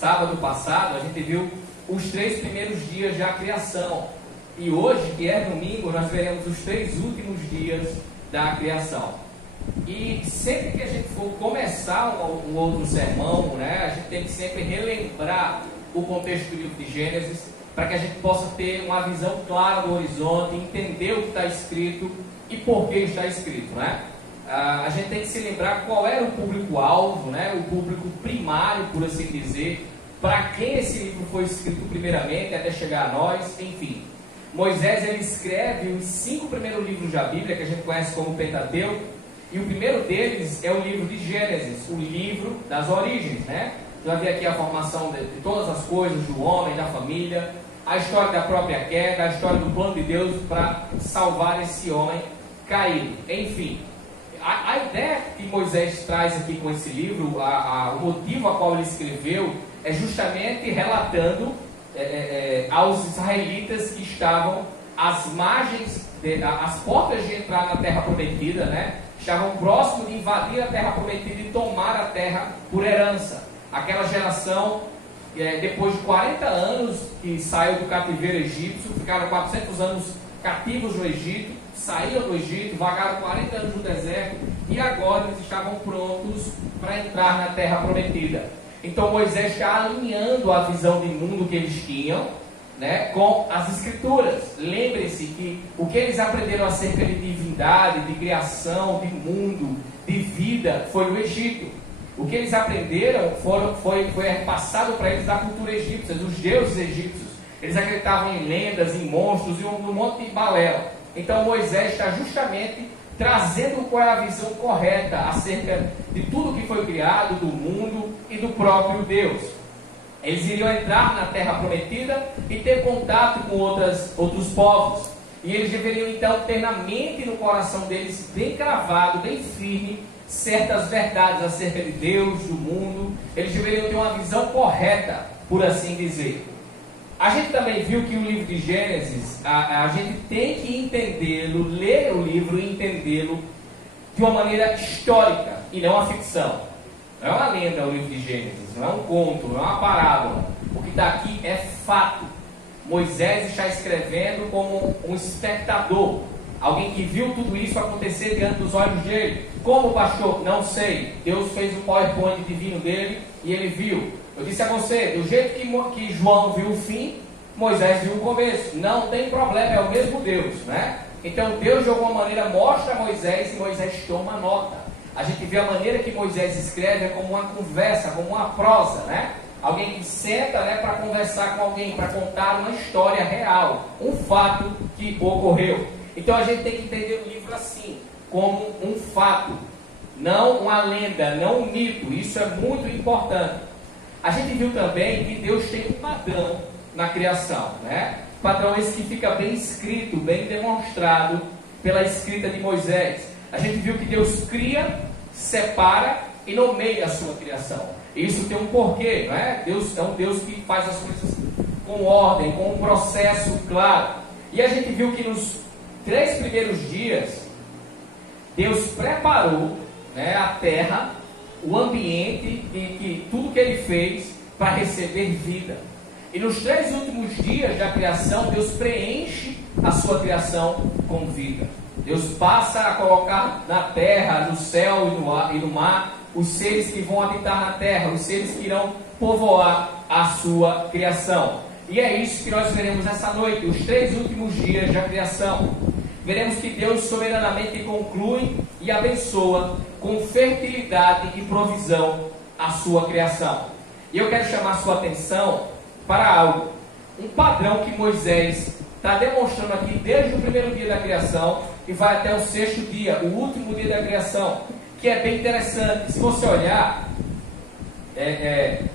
sábado passado, a gente viu os 3 primeiros dias da criação. E hoje, que é domingo, nós veremos os 3 últimos dias da criação. E sempre que a gente for começar um outro sermão, né, a gente tem que sempre relembrar o contexto do livro de Gênesis, para que a gente possa ter uma visão clara do horizonte, entender o que está escrito e por que está escrito, né? A gente tem que se lembrar qual era o público-alvo, né, o público primário, por assim dizer, para quem esse livro foi escrito primeiramente, até chegar a nós, enfim. Moisés, ele escreve os 5 primeiros livros da Bíblia, que a gente conhece como Pentateuco, e o primeiro deles é o livro de Gênesis, o livro das origens, né? Você vai ver aqui a formação de todas as coisas, do homem, da família, a história da própria queda, a história do plano de Deus para salvar esse homem caído. Enfim, a ideia que Moisés traz aqui com esse livro, o motivo a qual ele escreveu, é justamente relatando aos israelitas que estavam às margens, às portas de entrar na terra prometida, né? Estavam próximos de invadir a terra prometida e tomar a terra por herança. Aquela geração, depois de 40 anos que saiu do cativeiro egípcio, ficaram 400 anos cativos no Egito, saíram do Egito, vagaram 40 anos no deserto e agora eles estavam prontos para entrar na terra prometida. Então Moisés está alinhando a visão de mundo que eles tinham, né, com as escrituras. Lembre-se que o que eles aprenderam acerca de divindade, de criação, de mundo, de vida, foi no Egito. O que eles aprenderam foi passado para eles da cultura egípcia, dos deuses egípcios. Eles acreditavam em lendas, em monstros e um monte de balela. Então Moisés está justamente trazendo qual é a visão correta acerca de tudo que foi criado, do mundo e do próprio Deus. Eles iriam entrar na terra prometida e ter contato com outros povos. E eles deveriam então ter na mente e no coração deles bem cravado, bem firme, certas verdades acerca de Deus, do mundo. Eles deveriam ter uma visão correta, por assim dizer. A gente também viu que o livro de Gênesis, a gente tem que entendê-lo, ler o livro e entendê-lo de uma maneira histórica e não a ficção. Não é uma lenda o livro de Gênesis, não é um conto, não é uma parábola. O que está aqui é fato. Moisés está escrevendo como um espectador, alguém que viu tudo isso acontecer diante dos olhos dele. Como pastor? Não sei. Deus fez o PowerPoint divino dele e ele viu. Eu disse a você, do jeito que João viu o fim, Moisés viu o começo. Não tem problema, é o mesmo Deus, né? Então Deus de alguma maneira mostra a Moisés e Moisés toma nota. A gente vê a maneira que Moisés escreve como uma conversa, como uma prosa, né? Alguém que senta, né, para conversar com alguém, para contar uma história real, um fato que ocorreu. Então a gente tem que entender o livro assim, como um fato, não uma lenda, não um mito. Isso é muito importante. A gente viu também que Deus tem um padrão na criação, né? Padrão esse que fica bem escrito, bem demonstrado pela escrita de Moisés. A gente viu que Deus cria, separa e nomeia a sua criação. Isso tem um porquê, não é? Deus é um Deus que faz as coisas com ordem, com um processo claro. E a gente viu que nos 3 primeiros dias, Deus preparou, né, a terra, o ambiente e tudo que ele fez para receber vida. E nos 3 últimos dias da criação, Deus preenche a sua criação com vida. Deus passa a colocar na terra, no céu e no mar, os seres que vão habitar na terra, os seres que irão povoar a sua criação. E é isso que nós veremos essa noite, os 3 últimos dias da criação. Veremos que Deus soberanamente conclui e abençoa com fertilidade e provisão a sua criação. E eu quero chamar a sua atenção para algo, um padrão que Moisés está demonstrando aqui desde o primeiro dia da criação e vai até o 6º dia, o último dia da criação, que é bem interessante. Se você olhar,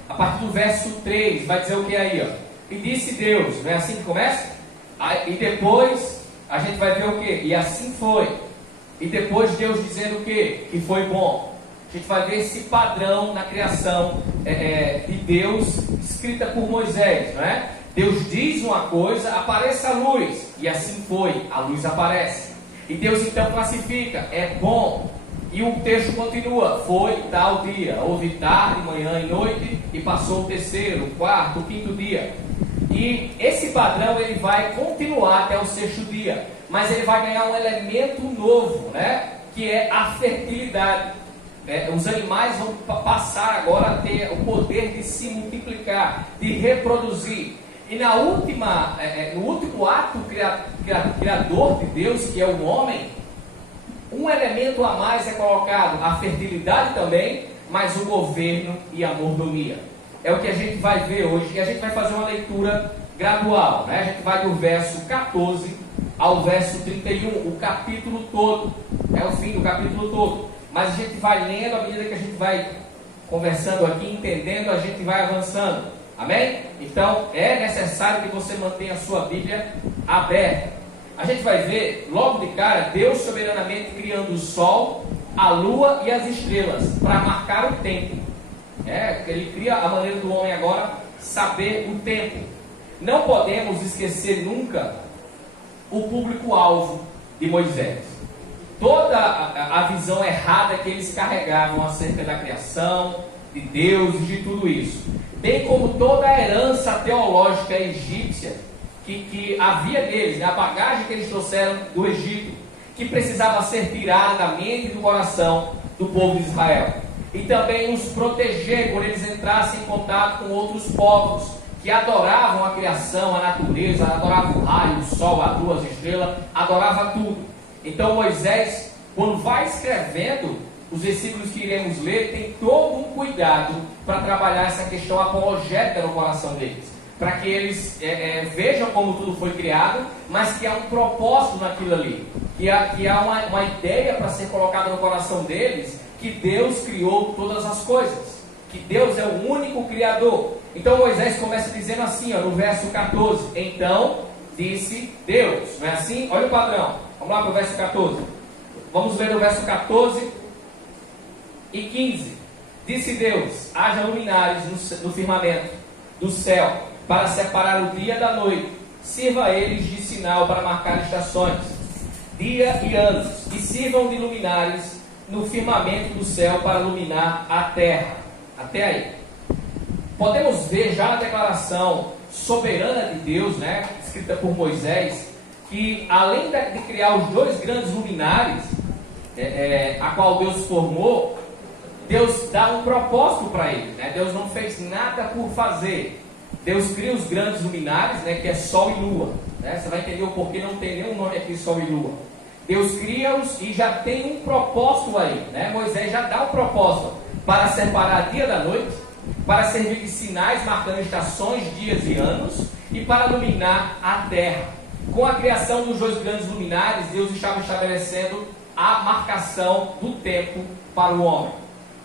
a partir do verso 3, vai dizer o que aí, ó? E disse Deus, não é assim que começa? E depois a gente vai ver o que? E assim foi. E depois Deus dizendo o que? Que foi bom. A gente vai ver esse padrão na criação de Deus, escrita por Moisés, não é? Deus diz uma coisa, apareça a luz, e assim foi, a luz aparece. E Deus então classifica, é bom. E o texto continua: foi tal dia, houve tarde, manhã e noite, e passou o terceiro, o quarto, o quinto dia. E esse padrão ele vai continuar até o sexto dia, mas ele vai ganhar um elemento novo, né? Que é a fertilidade. Os animais vão passar agora a ter o poder de se multiplicar, de reproduzir. E no último ato criador de Deus, que é o homem, um elemento a mais é colocado: a fertilidade também, mas o governo e a mordomia. É o que a gente vai ver hoje, e a gente vai fazer uma leitura gradual, né? A gente vai do verso 14 ao verso 31, o capítulo todo, é o fim do capítulo todo, mas a gente vai lendo à medida que a gente vai conversando aqui, entendendo, a gente vai avançando, amém? Então é necessário que você mantenha a sua Bíblia aberta. A gente vai ver logo de cara Deus soberanamente criando o sol, a lua e as estrelas para marcar o tempo. Ele cria a maneira do homem agora saber o tempo. Não podemos esquecer nunca o público-alvo de Moisés. Toda a visão errada que eles carregavam acerca da criação, de Deus e de tudo isso. Bem como toda a herança teológica egípcia que havia deles, né? A bagagem que eles trouxeram do Egito, que precisava ser tirada da mente e do coração do povo de Israel. E também os proteger quando eles entrassem em contato com outros povos que adoravam a criação, a natureza, adoravam o raio, o sol, a lua, as estrelas, adorava tudo. Então Moisés, quando vai escrevendo os versículos que iremos ler, tem todo um cuidado para trabalhar essa questão apologética no coração deles, para que eles vejam como tudo foi criado, mas que há um propósito naquilo ali, que há uma ideia para ser colocada no coração deles, que Deus criou todas as coisas, que Deus é o único Criador. Então Moisés começa dizendo assim, no verso 14: então disse Deus, não é assim? Olha o padrão, vamos lá para o verso 14, vamos ler o verso 14 e 15. Disse Deus: haja luminares no firmamento do céu, para separar o dia da noite, sirva a eles de sinal para marcar estações, dia e anos, e sirvam de luminares no firmamento do céu para iluminar a terra. Até aí. Podemos ver já na declaração soberana de Deus, né, escrita por Moisés, que além de criar os dois grandes luminares, a qual Deus formou, Deus dá um propósito para ele, né? Deus não fez nada por fazer. Deus cria os grandes luminares, né, que é Sol e Lua, né? Você vai entender o porquê não tem nenhum nome aqui, Sol e Lua. Deus cria-os e já tem um propósito aí, né? Moisés já dá um propósito para separar dia da noite, para servir de sinais marcando estações, dias e anos, e para iluminar a terra. Com a criação dos dois grandes luminares, Deus estava estabelecendo a marcação do tempo para o homem.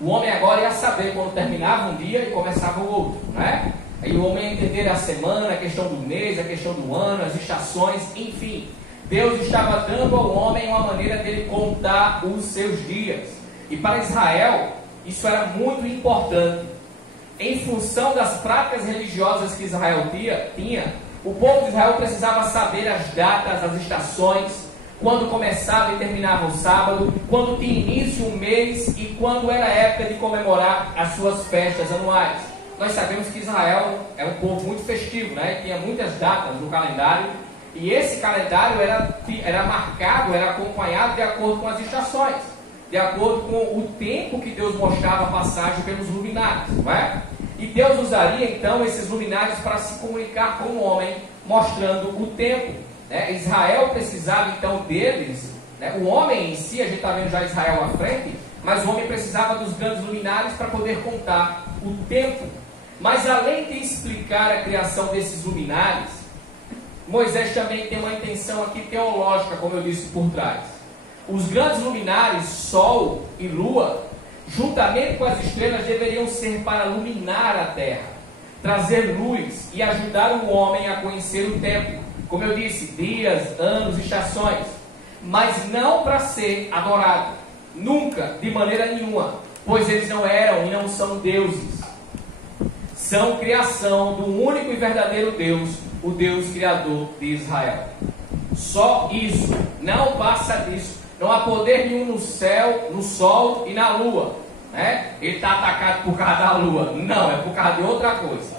O homem agora ia saber quando terminava um dia e começava o outro, né? Aí o homem ia entender a semana, a questão do mês, a questão do ano, as estações, enfim. Deus estava dando ao homem uma maneira dele contar os seus dias. E para Israel, isso era muito importante. Em função das práticas religiosas que Israel tinha, o povo de Israel precisava saber as datas, as estações, quando começava e terminava o sábado, quando tinha início um mês e quando era a época de comemorar as suas festas anuais. Nós sabemos que Israel é um povo muito festivo, né? Tinha muitas datas no calendário, e esse calendário era marcado, era acompanhado de acordo com as estações, de acordo com o tempo que Deus mostrava a passagem pelos luminares, não é? E Deus usaria então esses luminares para se comunicar com o homem, mostrando o tempo, né? Israel precisava então deles, né? O homem em si, a gente está vendo já Israel à frente, mas o homem precisava dos grandes luminares para poder contar o tempo. Mas além de explicar a criação desses luminares, Moisés também tem uma intenção aqui teológica, como eu disse por trás. Os grandes luminares, Sol e Lua, juntamente com as estrelas, deveriam ser para iluminar a terra, trazer luz e ajudar o homem a conhecer o tempo. Como eu disse, dias, anos, estações, mas não para ser adorado, nunca, de maneira nenhuma, pois eles não eram e não são deuses. São criação do único e verdadeiro Deus, o Deus Criador de Israel. Só isso, não passa disso. Não há poder nenhum no céu, no sol e na lua. Né? Ele está atacado por causa da lua. Não, é por causa de outra coisa.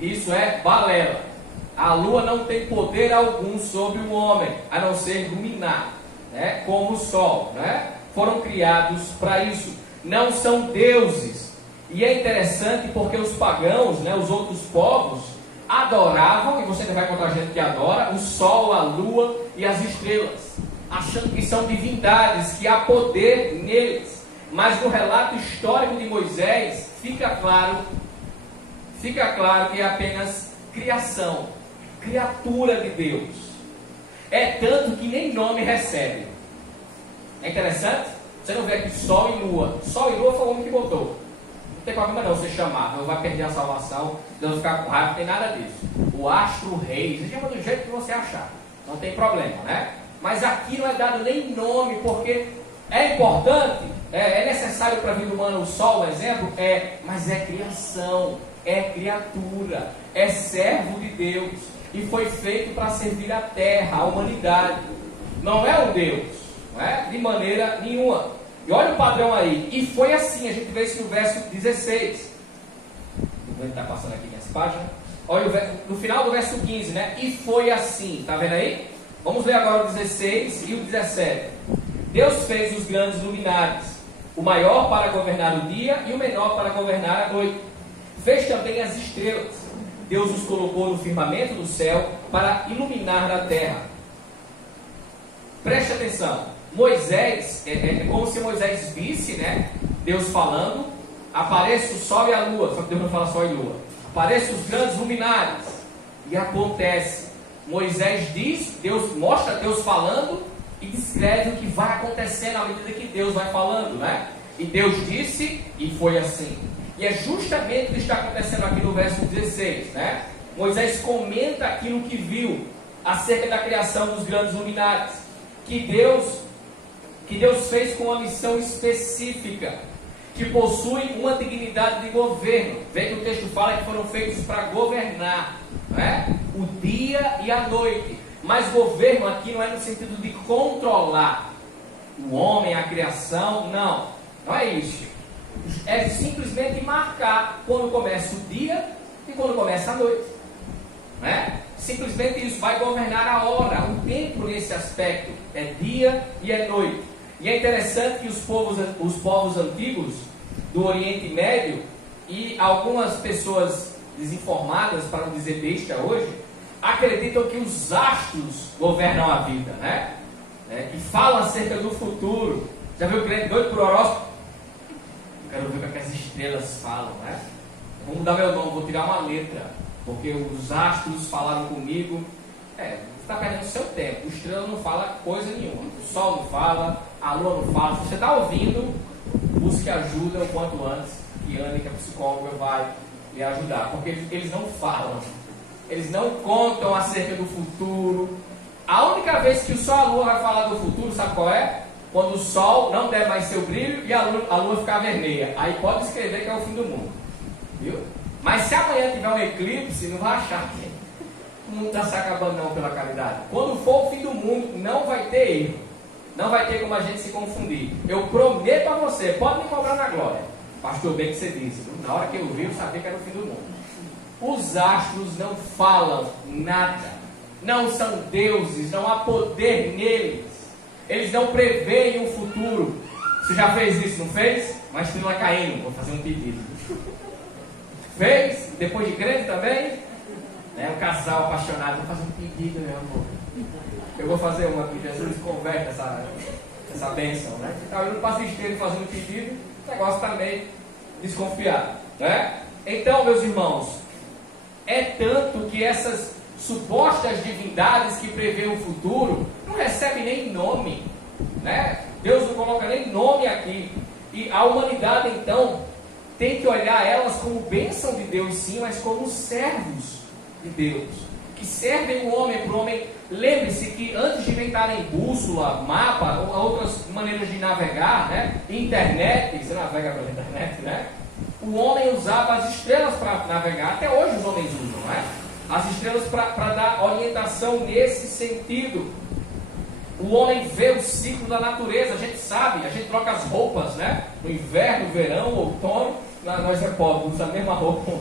Isso é balela. A lua não tem poder algum sobre o homem, a não ser iluminar, né? Como o sol. Né? Foram criados para isso. Não são deuses. E é interessante porque os pagãos, né, os outros povos, adoravam, e você ainda vai encontrar gente que adora, o sol, a lua e as estrelas, achando que são divindades, que há poder neles. Mas no relato histórico de Moisés, fica claro que é apenas criação, criatura de Deus. É tanto que nem nome recebe. É interessante? Você não vê aqui sol e lua. Sol e lua foi o homem que botou. Não tem problema não você chamar, não vai perder a salvação, Deus vai ficar com raiva, não tem nada disso. O astro rei, você chama do jeito que você achar, não tem problema, né? Mas aqui não é dado nem nome, porque é importante, é necessário para a vida humana o sol, por exemplo, mas é criação, é criatura, é servo de Deus, e foi feito para servir a terra, a humanidade. Não é um Deus, não é? De maneira nenhuma. E olha o padrão aí. E foi assim, a gente vê isso no verso 16. Vou estar passando aqui nessa página. Olha no final do verso 15, né? E foi assim, está vendo aí? Vamos ler agora o 16 e o 17. Deus fez os grandes luminares, o maior para governar o dia e o menor para governar a noite. Fez também as estrelas. Deus os colocou no firmamento do céu para iluminar a terra. Preste atenção. Moisés, é como se Moisés visse, né, Deus falando, aparece o sol e a lua, só que Deus não fala sol e lua, aparecem os grandes luminares, e acontece. Moisés diz, Deus mostra Deus falando, e descreve o que vai acontecendo à medida que Deus vai falando, né? E Deus disse, e foi assim. E é justamente o que está acontecendo aqui no verso 16, né? Moisés comenta aquilo que viu, acerca da criação dos grandes luminares, que Deus fez com uma missão específica, que possui uma dignidade de governo. Vê que o texto fala que foram feitos para governar, né? O dia e a noite. Mas governo aqui não é no sentido de controlar o homem, a criação, não é isso. É simplesmente marcar quando começa o dia e quando começa a noite, né? Simplesmente isso, vai governar a hora, o tempo nesse aspecto, é dia e é noite. E é interessante que os povos antigos do Oriente Médio e algumas pessoas desinformadas, para não dizer besta hoje, acreditam que os astros governam a vida, né? Que falam acerca do futuro. Já viu o crente doido por horóscopo? Eu quero ver o que as estrelas falam, né? Vou mudar meu nome, vou tirar uma letra, porque os astros falaram comigo. Você está perdendo seu tempo. O estrela não fala coisa nenhuma, o sol não fala, a lua não fala. Se você está ouvindo, busque ajuda o quanto antes, que Ana, que a psicóloga, vai lhe ajudar, porque eles não falam, eles não contam acerca do futuro. A única vez que o sol e a lua vai falar do futuro, sabe qual é? Quando o sol não der mais seu brilho e a lua ficar vermelha. Aí pode escrever que é o fim do mundo, viu? Mas se amanhã tiver um eclipse, não vai achar que o mundo está se acabando não pela caridade. Quando for o fim do mundo, não vai ter erro. Não vai ter como a gente se confundir. Eu prometo a você, pode me cobrar na glória. Pastor, bem que você disse. Na hora que eu vi, eu sabia que era o fim do mundo. Os astros não falam nada. Não são deuses, não há poder neles. Eles não preveem o futuro. Você já fez isso, não fez? Uma estrela caindo, vou fazer um pedido. Fez? Depois de crente também? Um casal apaixonado, vou fazer um pedido, meu amor. Eu vou fazer uma que Jesus converte essa bênção, né? Então eu não passo esteiro fazendo pedido, o negócio está meio desconfiado, né? Então, meus irmãos, é tanto que essas supostas divindades que prevêem o futuro não recebem nem nome, né? Deus não coloca nem nome aqui. E a humanidade, então, tem que olhar elas como bênção de Deus, sim, mas como servos de Deus, que servem o homem para o homem. Lembre-se que antes de inventarem bússola, mapa, ou outras maneiras de navegar, né? Internet, você navega pela internet, né? O homem usava as estrelas para navegar, até hoje os homens usam, né? As estrelas para dar orientação nesse sentido. O homem vê o ciclo da natureza, a gente sabe, a gente troca as roupas, né? No inverno, verão, outono, nós é pobre, usa a mesma roupa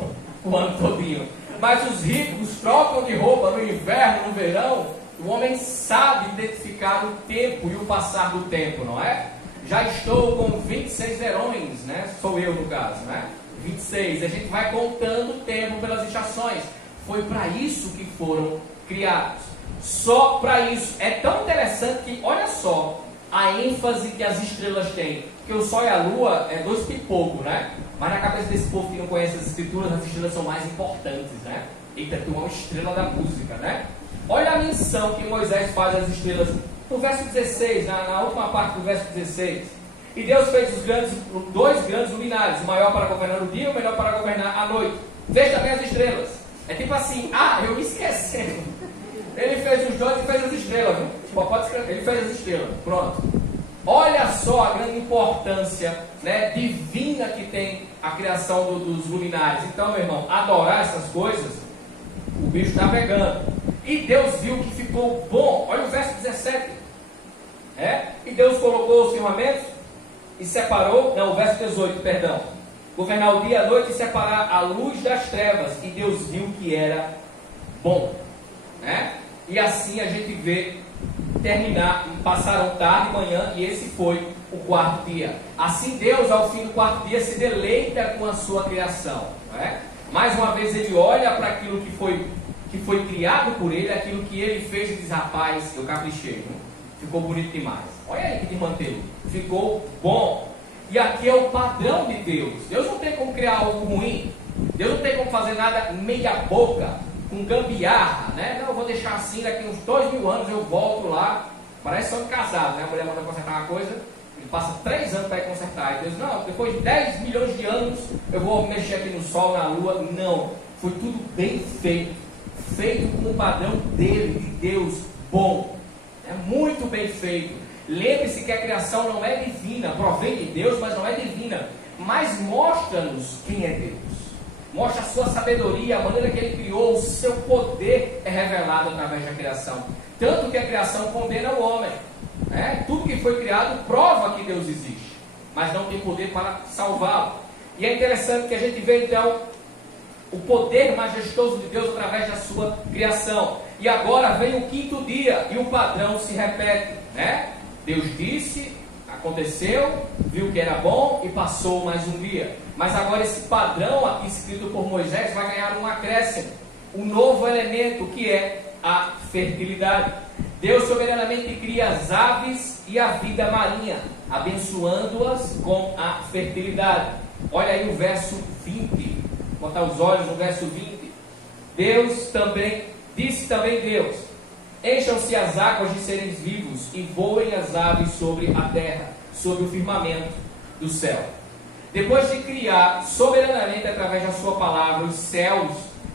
o ano todinho. Mas os ricos trocam de roupa no inverno, no verão. O homem sabe identificar o tempo e o passar do tempo, não é? Já estou com 26 verões, né? Sou eu no caso, né? 26. A gente vai contando o tempo pelas estações. Foi para isso que foram criados. Só para isso. É tão interessante que, olha só, a ênfase que as estrelas têm. Porque o Sol e a Lua é dois pipocos, né? Mas na cabeça desse povo que não conhece as escrituras, as estrelas são mais importantes, né? Eita, tem uma estrela da música, né? Olha a menção que Moisés faz às estrelas. No verso 16, na última parte do verso 16. E Deus fez dois grandes luminares, o maior para governar o dia e o menor para governar a noite. Fez também as estrelas. É tipo assim, eu me esquecendo. Ele fez os dois e fez as estrelas, viu? Pode escrever, ele fez as estrelas. Pronto. Olha só a grande importância, né, divina que tem a criação dos luminares. Então, meu irmão, adorar essas coisas, o bicho está pegando. E Deus viu que ficou bom. Olha o verso 17. E Deus colocou os firmamentos e separou, o verso 18, perdão. Governar o dia e a noite e separar a luz das trevas. E Deus viu que era bom. E assim a gente vê terminar, passaram tarde e manhã, e esse foi o quarto dia. Assim Deus, ao fim do quarto dia, se deleita com a sua criação. Mais uma vez ele olha para aquilo que foi criado por ele, aquilo que ele fez e diz, rapaz, eu caprichei, ficou bonito demais. Olha aí que te manteve, ficou bom. E aqui é o padrão de Deus. Deus não tem como criar algo ruim. Deus não tem como fazer nada meia boca, com gambiarra, né? Não, eu vou deixar assim, daqui uns 2000 anos eu volto lá. Parece sonho de casado, né? A mulher manda consertar uma coisa, ele passa 3 anos para ir consertar. E Deus, não, depois de 10 milhões de anos eu vou mexer aqui no sol, na lua. Não, foi tudo bem feito. Feito com o padrão dele, de Deus, bom. É muito bem feito. Lembre-se que a criação não é divina, provém de Deus, mas não é divina. Mas mostra-nos quem é Deus. Mostra a sua sabedoria, a maneira que ele criou, o seu poder é revelado através da criação. Tanto que a criação condena o homem. Tudo que foi criado prova que Deus existe, mas não tem poder para salvá-lo. E é interessante que a gente vê então o poder majestoso de Deus através da sua criação. E agora vem o quinto dia e o padrão se repete, Deus disse, aconteceu, viu que era bom e passou mais um dia. Mas agora esse padrão aqui escrito por Moisés vai ganhar um acréscimo, um novo elemento que é a fertilidade. Deus soberanamente cria as aves e a vida marinha, abençoando-as com a fertilidade. Olha aí o verso 20. Botar os olhos no verso 20. Disse também Deus: encham-se as águas de seres vivos e voem as aves sobre a terra, sobre o firmamento do céu. Depois de criar soberanamente através da sua palavra os céus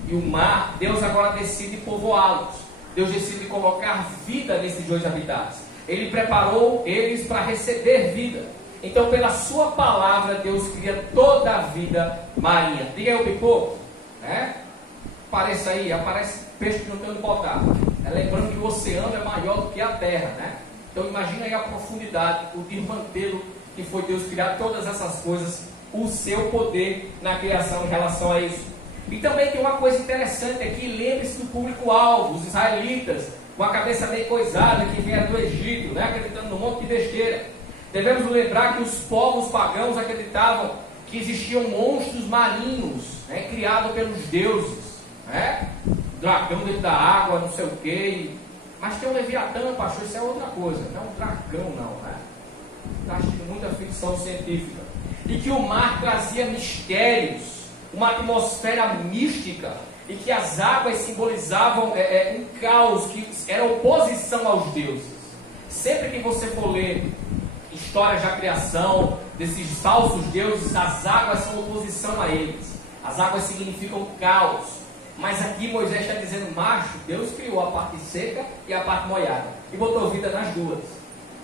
e o mar, Deus agora decide povoá-los. Deus decide colocar vida nesses dois habitats. Ele preparou eles para receber vida. Então, pela sua palavra, Deus cria toda a vida marinha. Diga aí o pipoco, apareça aí, aparece peixe que não tem onde botar. Lembrando que o oceano é maior do que a terra, Então, imagina aí a profundidade, o desmantelo que foi Deus criar todas essas coisas, o seu poder na criação em relação a isso. E também tem uma coisa interessante aqui, lembre-se do público-alvo, os israelitas, com a cabeça meio coisada, que vieram do Egito, acreditando num monte de besteira. Devemos lembrar que os povos pagãos acreditavam que existiam monstros marinhos, criados pelos deuses, dragão dentro da água, não sei o quê. Mas tem um Leviatã, pastor, isso é outra coisa, não é um dragão não, Acho que muita ficção científica. E que o mar trazia mistérios, uma atmosfera mística, e que as águas simbolizavam um caos, que era oposição aos deuses. Sempre que você for ler histórias da criação, desses falsos deuses, as águas são oposição a eles. As águas significam caos. Mas aqui Moisés está dizendo, macho, Deus criou a parte seca e a parte molhada, e botou vida nas duas.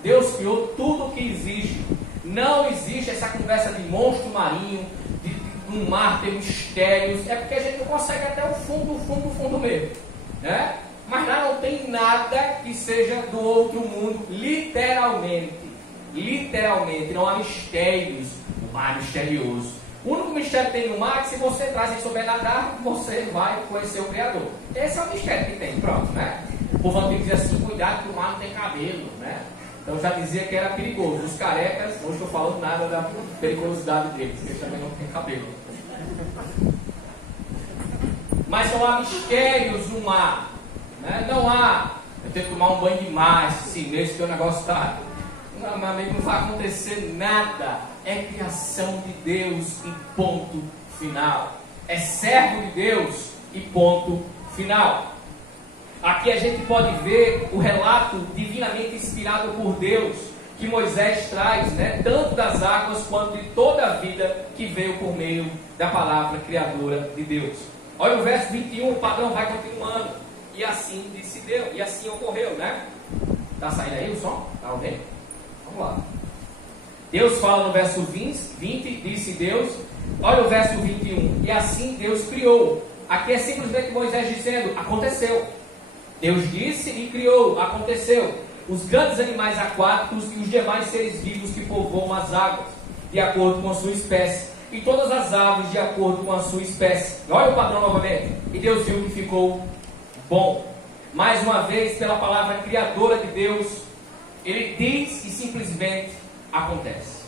Deus criou tudo o que existe. Não existe essa conversa de monstro marinho, de no mar ter mistérios. É porque a gente não consegue até o fundo mesmo, Mas lá não tem nada que seja do outro mundo, literalmente. Literalmente, não há mistérios. O mar é misterioso. O único mistério que tem no mar é que se você entrar sem souber nadar, você vai conhecer o Criador. Esse é o mistério que tem, pronto, né? O povo antigo dizia assim, cuidado que o mar não tem cabelo, né? Então já dizia que era perigoso. Os carecas, não estou falando nada da periculosidade deles, porque eles também não têm cabelo. Mas não há mistérios no mar, né? Não há. Eu tenho que tomar um banho de mar esse mês, porque o negócio está... Não, meu amigo, não vai acontecer nada. É criação de Deus e ponto final. É servo de Deus e ponto final. Aqui a gente pode ver o relato divinamente inspirado por Deus que Moisés traz, né, tanto das águas quanto de toda a vida que veio por meio da palavra criadora de Deus. Olha o verso 21, o padrão vai continuando. E assim disse Deus, e assim ocorreu, né? Está saindo aí o som? Está ouvindo? Vamos lá. Deus fala no verso 20, disse Deus. Olha o verso 21. E assim Deus criou. Aqui é simplesmente Moisés dizendo, aconteceu. Deus disse e criou, aconteceu. Os grandes animais aquáticos e os demais seres vivos que povoam as águas, de acordo com a sua espécie. E todas as aves de acordo com a sua espécie. Olha o padrão novamente. E Deus viu que ficou bom. Mais uma vez, pela palavra criadora de Deus, Ele diz e simplesmente acontece,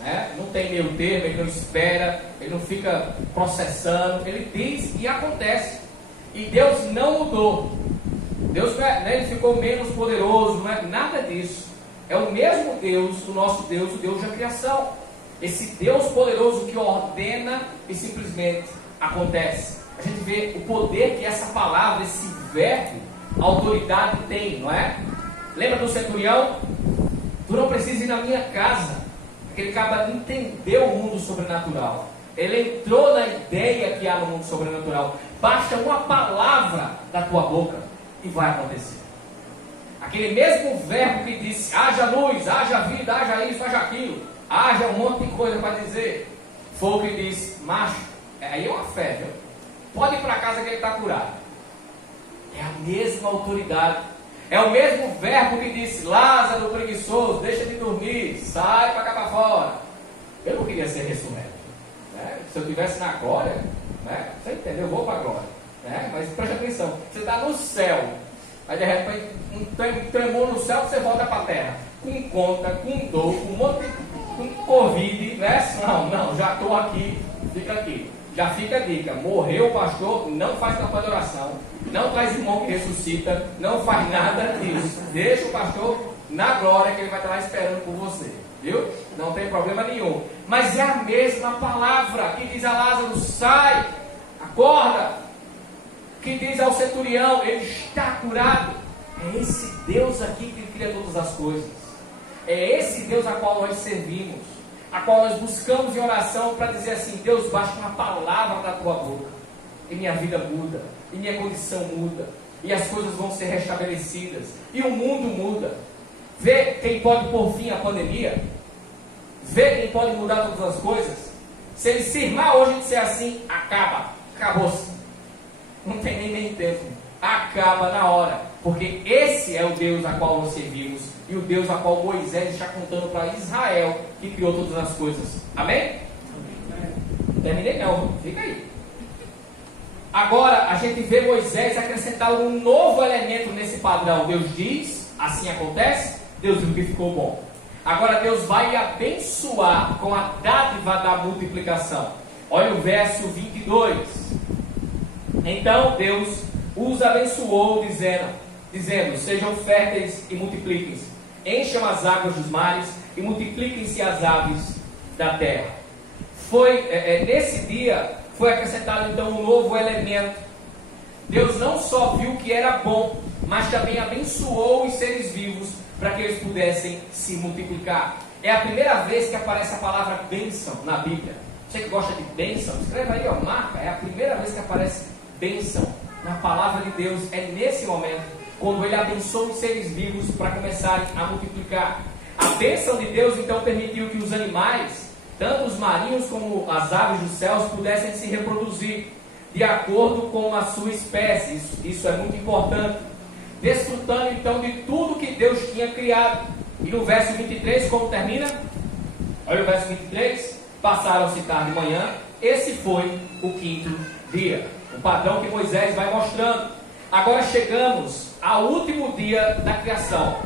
né? Não tem meio termo, Ele não espera, Ele não fica processando, Ele diz e acontece. E Deus não mudou. Deus não é, Ele ficou menos poderoso, não é nada disso. É o mesmo Deus, o nosso Deus, o Deus da criação. Esse Deus poderoso que ordena e simplesmente acontece. A gente vê o poder que essa palavra, esse verbo, a autoridade tem, não é? Lembra do centurião? Tu não precisa ir na minha casa. Aquele cara entendeu o mundo sobrenatural. Ele entrou na ideia que há no mundo sobrenatural. Basta uma palavra da tua boca e vai acontecer. Aquele mesmo verbo que disse, haja luz, haja vida, haja isso, haja aquilo, haja um monte de coisa para dizer, foi o que disse, macho, aí é uma fé, viu? Pode ir para casa que ele está curado. É a mesma autoridade. É o mesmo verbo que disse, Lázaro preguiçoso, deixa de dormir, sai para cá para fora. Eu não queria ser ressurreto, né? Se eu estivesse na glória, né? Você entendeu? Eu vou para a glória, né? Mas preste atenção, você está no céu, aí de repente um tremor no céu, você volta para a terra, com conta, com dor, com um monte de, com Covid, né? Não, já estou aqui, fica aqui. Já fica a dica, morreu o pastor, não faz campanha de oração, não traz irmão que ressuscita, não faz nada disso. Deixa o pastor na glória que ele vai estar lá esperando por você, viu? Não tem problema nenhum. Mas é a mesma palavra que diz a Lázaro, sai, acorda. Que diz ao centurião, ele está curado. É esse Deus aqui que cria todas as coisas. É esse Deus a qual nós servimos, a qual nós buscamos em oração para dizer assim, Deus, basta uma palavra da tua boca e minha vida muda, e minha condição muda, e as coisas vão ser restabelecidas, e o mundo muda. Vê quem pode pôr fim à pandemia, vê quem pode mudar todas as coisas. Se ele se irmar hoje e disser assim, acabou-se, não tem nem meio tempo, acaba na hora, porque esse é o Deus a qual nós servimos, e o Deus a qual Moisés está contando para Israel, que criou todas as coisas. Amém? Terminei não, fica aí. Agora a gente vê Moisés acrescentar um novo elemento nesse padrão. Deus diz, assim acontece, Deus viu que ficou bom. Agora Deus vai abençoar com a dádiva da multiplicação. Olha o verso 22. Então Deus os abençoou dizendo, sejam férteis e multipliquem-se, encham as águas dos mares e multipliquem-se as aves da terra. Nesse dia foi acrescentado então um novo elemento. Deus não só viu que era bom, mas também abençoou os seres vivos para que eles pudessem se multiplicar. É a primeira vez que aparece a palavra bênção na Bíblia. Você que gosta de bênção, escreva aí, marca. É a primeira vez que aparece bênção na palavra de Deus. É nesse momento, quando Ele abençoa os seres vivos para começarem a multiplicar. A bênção de Deus então permitiu que os animais, tanto os marinhos como as aves dos céus, pudessem se reproduzir. de acordo com a sua espécie. Isso é muito importante. Desfrutando então de tudo que Deus tinha criado. E no verso 23, como termina? Olha o verso 23. Passaram-se tarde e manhã. Esse foi o quinto dia. O padrão que Moisés vai mostrando. Agora chegamos ao último dia da criação,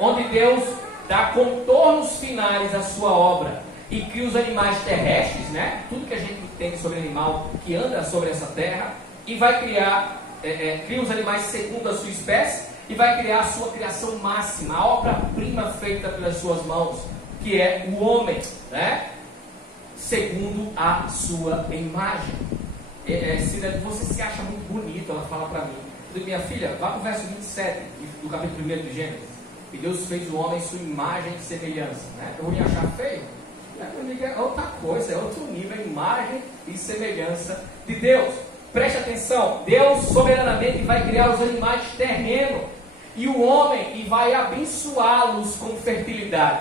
onde Deus dá contornos finais à sua obra e cria os animais terrestres, né? Tudo que a gente tem sobre animal que anda sobre essa terra, e vai criar, cria os animais segundo a sua espécie, e vai criar a sua criação máxima, a obra-prima feita pelas suas mãos, que é o homem, né? Segundo a sua imagem. Você se acha muito bonito, ela fala para mim. Eu digo, minha filha, vá para o verso 27 do capítulo 1 de Gênesis. E Deus fez o homem em sua imagem e semelhança, né? Eu vou me achar feio? É outra coisa, é outro nível, a imagem e semelhança de Deus. Preste atenção, Deus soberanamente vai criar os animais terrenos e o homem, e vai abençoá-los com fertilidade.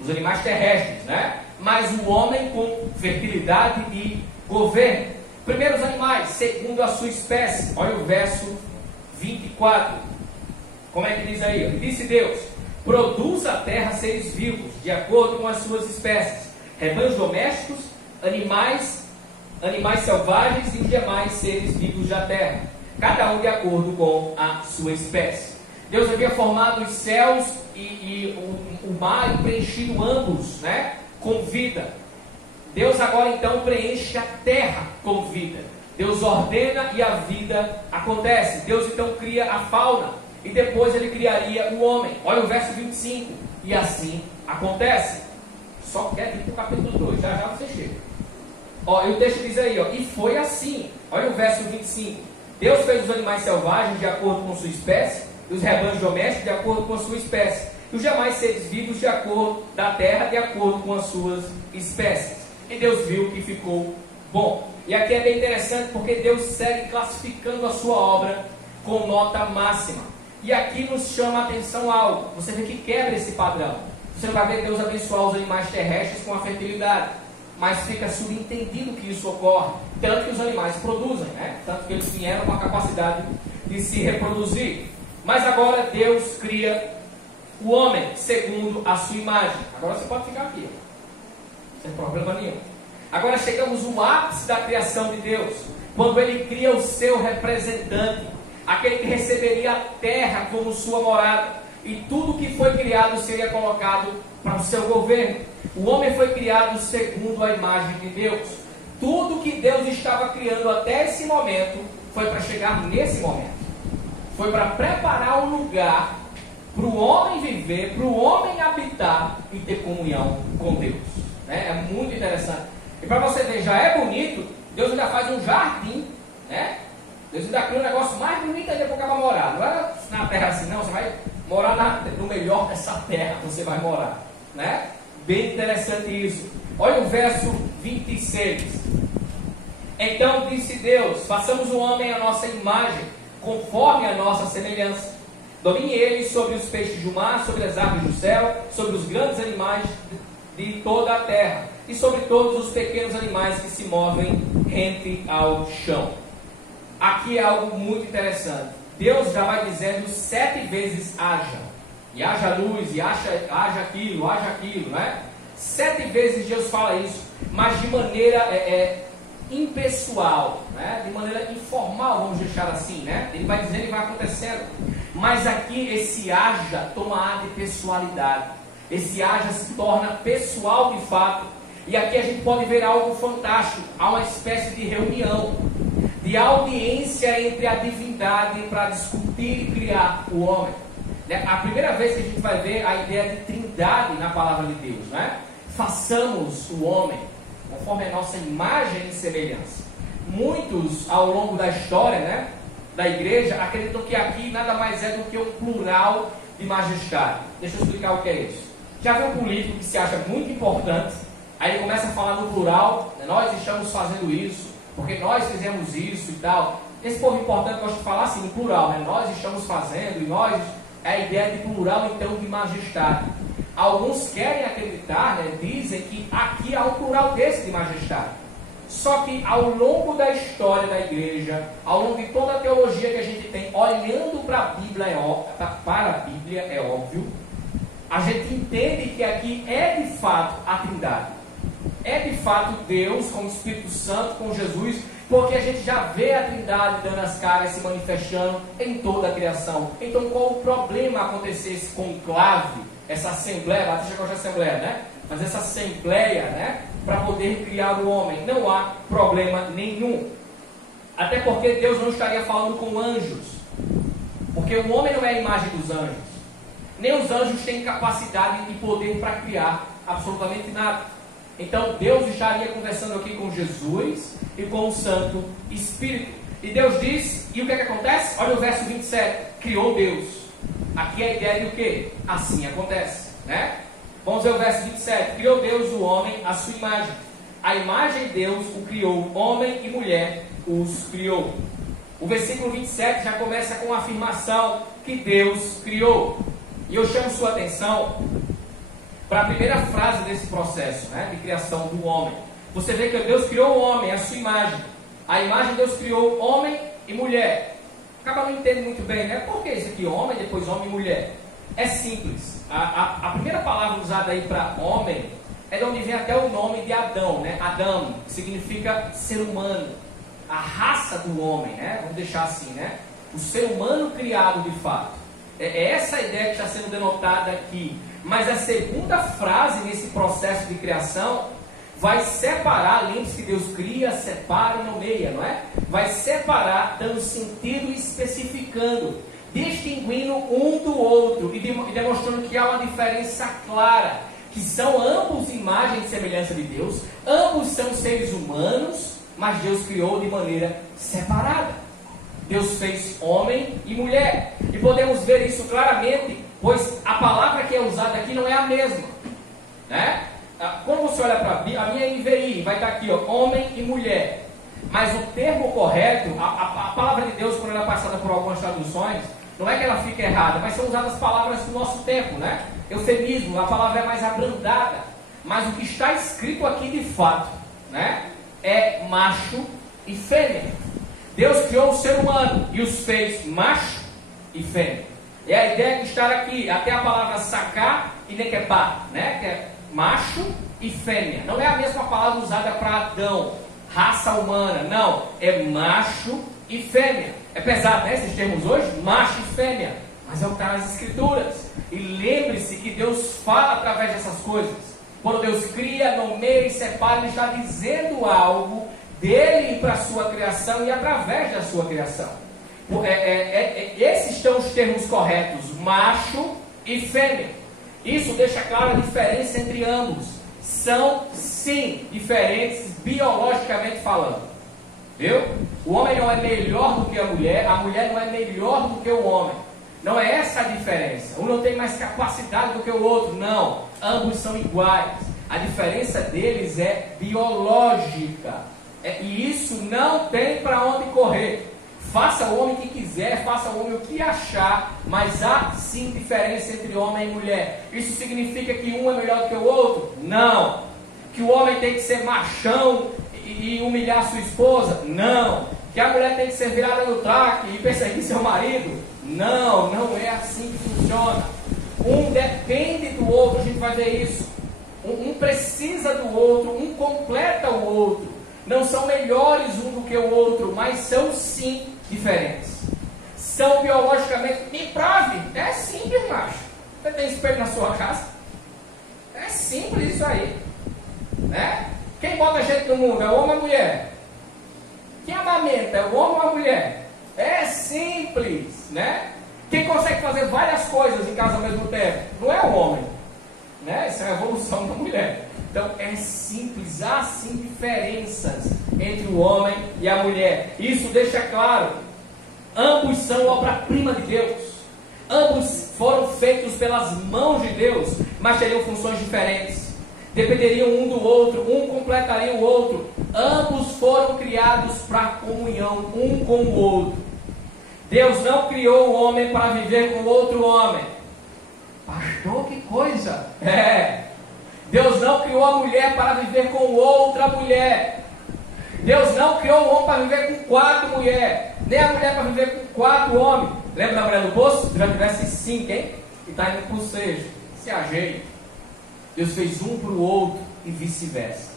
Os animais terrestres, né? Mas o homem com fertilidade e governo. Primeiro os animais, segundo a sua espécie. Olha o verso 24. Como é que diz aí? Disse Deus: produz a terra seres vivos, de acordo com as suas espécies, rebanhos domésticos, animais selvagens e os demais seres vivos da terra, cada um de acordo com a sua espécie. Deus havia formado os céus e o mar e preenchido ambos, né, com vida. Deus agora então preenche a terra com vida. Deus ordena e a vida acontece. Deus então cria a fauna e depois ele criaria o homem. Olha o verso 25. E assim acontece. Só quer ir para o capítulo 2, já já você chega. Ó, e o texto diz aí, ó, e foi assim. Olha o verso 25. Deus fez os animais selvagens de acordo com sua espécie, e os rebanhos domésticos de acordo com a sua espécie, e os demais seres vivos de acordo da terra de acordo com as suas espécies. E Deus viu que ficou bom. E aqui é bem interessante porque Deus segue classificando a sua obra com nota máxima. E aqui nos chama a atenção algo. Você vê que quebra esse padrão. Você não vai ver Deus abençoar os animais terrestres com a fertilidade, mas fica subentendido que isso ocorre. Tanto que os animais produzem, né? Tanto que eles vieram com a capacidade de se reproduzir. Mas agora Deus cria o homem segundo a sua imagem. Agora você pode ficar aqui, ó, sem problema nenhum. Agora chegamos ao ápice da criação de Deus, quando Ele cria o seu representante, aquele que receberia a terra como sua morada, e tudo que foi criado seria colocado para o seu governo. O homem foi criado segundo a imagem de Deus. Tudo que Deus estava criando até esse momento foi para chegar nesse momento. Foi para preparar um lugar para o homem viver, para o homem habitar e ter comunhão com Deus. Né? É muito interessante. E para você ver, já é bonito, Deus ainda faz um jardim, né? Deus ainda cria um negócio mais bonito ainda para o cara morar. Não é na terra assim, não. Você vai morar no melhor dessa terra, você vai morar, né? Bem interessante isso. Olha o verso 26. Então disse Deus: façamos o homem à nossa imagem, conforme a nossa semelhança. Domine ele sobre os peixes do mar, sobre as aves do céu, sobre os grandes animais de toda a terra, e sobre todos os pequenos animais que se movem rente ao chão. Aqui é algo muito interessante. Deus já vai dizendo 7 vezes haja. E haja luz, e haja aquilo, né? 7 vezes Deus fala isso, mas de maneira impessoal, né? De maneira informal, vamos deixar assim, né? Ele vai dizendo e vai acontecendo. Mas aqui esse haja toma ar de pessoalidade. Esse haja se torna pessoal de fato. E aqui a gente pode ver algo fantástico. Há uma espécie de reunião, de audiência entre a divindade para discutir e criar o homem. A primeira vez que a gente vai ver a ideia de trindade na palavra de Deus, né? Façamos o homem conforme a nossa imagem e semelhança. Muitos ao longo da história, né, da igreja acreditam que aqui nada mais é do que um plural de majestade. Deixa eu explicar o que é isso. Já viu um político que se acha muito importante, aí ele começa a falar no plural, né? Nós estamos fazendo isso, porque nós fizemos isso e tal. Esse povo importante gosta de falar assim, no plural, né? Nós estamos fazendo, e nós, é a ideia de plural, então, de majestade. Alguns querem acreditar, né? Dizem que aqui há um plural desse de majestade. Só que ao longo da história da igreja, ao longo de toda a teologia que a gente tem, olhando para a Bíblia, é óbvio, a gente entende que aqui é de fato a Trindade. É de fato Deus com o Espírito Santo, com Jesus, porque a gente já vê a Trindade dando as caras, se manifestando em toda a criação. Então qual o problema acontecer esse conclave, essa assembleia, Batista gosta de assembleia, né? Mas essa assembleia, né? Para poder criar o homem, não há problema nenhum. Até porque Deus não estaria falando com anjos, porque o homem não é a imagem dos anjos. Nem os anjos têm capacidade e poder para criar absolutamente nada. Então Deus estaria conversando aqui com Jesus e com o Santo Espírito. E Deus diz, e o que é que acontece? Olha o verso 27, criou Deus. Aqui é a ideia de o quê? Assim acontece, né? Vamos ver o verso 27. Criou Deus o homem à sua imagem. A imagem de Deus o criou, homem e mulher os criou. O versículo 27 já começa com a afirmação que Deus criou. E eu chamo sua atenção para a primeira frase desse processo, né, de criação do homem. Você vê que Deus criou o homem à sua imagem. A imagem de Deus criou homem e mulher. Acaba não entendendo muito bem, né? Por que isso aqui, homem, depois homem e mulher? É simples. A primeira palavra usada aí para homem é de onde vem até o nome de Adão, né? Adão, que significa ser humano. A raça do homem, né? Vamos deixar assim, né? O ser humano criado de fato. É essa a ideia que está sendo denotada aqui. Mas a segunda frase nesse processo de criação vai separar, lembre-se que Deus cria, separa e nomeia, não é? Vai separar, dando sentido e especificando, distinguindo um do outro e demonstrando que há uma diferença clara, que são ambos imagem e semelhança de Deus, ambos são seres humanos, mas Deus criou de maneira separada. Deus fez homem e mulher, e podemos ver isso claramente, pois a palavra que é usada aqui não é a mesma, né? Quando você olha para a minha NVI, vai estar aqui, ó, homem e mulher. Mas o termo correto, a palavra de Deus, quando ela é passada por algumas traduções, não é que ela fica errada, mas são usadas palavras do nosso tempo, né? Eufemismo, a palavra é mais abrandada. Mas o que está escrito aqui de fato, né, é macho e fêmea. Deus criou o ser humano e os fez macho e fêmea. É a ideia de estar aqui, até a palavra sacar e nequepá, né? Que é macho e fêmea. Não é a mesma palavra usada para Adão, raça humana. Não, é macho e fêmea. É pesado, né, esses termos hoje? Macho e fêmea. Mas é o que está nas escrituras. E lembre-se que Deus fala através dessas coisas. Quando Deus cria, nomeia e separa, Ele está dizendo algo dele para a sua criação e através da sua criação. Esses são os termos corretos, macho e fêmea. Isso deixa clara a diferença entre ambos. São, sim, diferentes biologicamente falando. Viu? O homem não é melhor do que a mulher não é melhor do que o homem. Não é essa a diferença. Um não tem mais capacidade do que o outro. Não. Ambos são iguais. A diferença deles é biológica. E isso não tem para onde correr. Faça o homem o que quiser, faça o homem o que achar, mas há sim diferença entre homem e mulher. Isso significa que um é melhor do que o outro? Não. Que o homem tem que ser machão e humilhar sua esposa? Não. Que a mulher tem que ser virada no traque e perseguir seu marido? Não, não é assim que funciona. Um depende do outro, a gente vai ver isso. Um precisa do outro, um completa o outro. Não são melhores um do que o outro, mas são sim diferentes. São biologicamente... Me prove! É simples, macho. Você tem espelho na sua casa? É simples isso aí. Né? Quem bota gente no mundo? É o homem ou a mulher? Quem amamenta? É o homem ou a mulher? É simples, né? Quem consegue fazer várias coisas em casa ao mesmo tempo? Não é o homem, né? Isso é a evolução da mulher. Então é simples, há sim diferenças entre o homem e a mulher. Isso deixa claro. Ambos são obra-prima de Deus. Ambos foram feitos pelas mãos de Deus, mas teriam funções diferentes. Dependeriam um do outro, um completaria o outro. Ambos foram criados para comunhão, um com o outro. Deus não criou o homem para viver com outro homem. Pastor, que coisa! Deus não criou a mulher para viver com outra mulher. Deus não criou o homem para viver com 4 mulheres, nem a mulher para viver com 4 homens. Lembra da mulher do poço? Se já tivesse 5, hein? E está indo para o 6. Se ajeita. Deus fez um para o outro e vice-versa.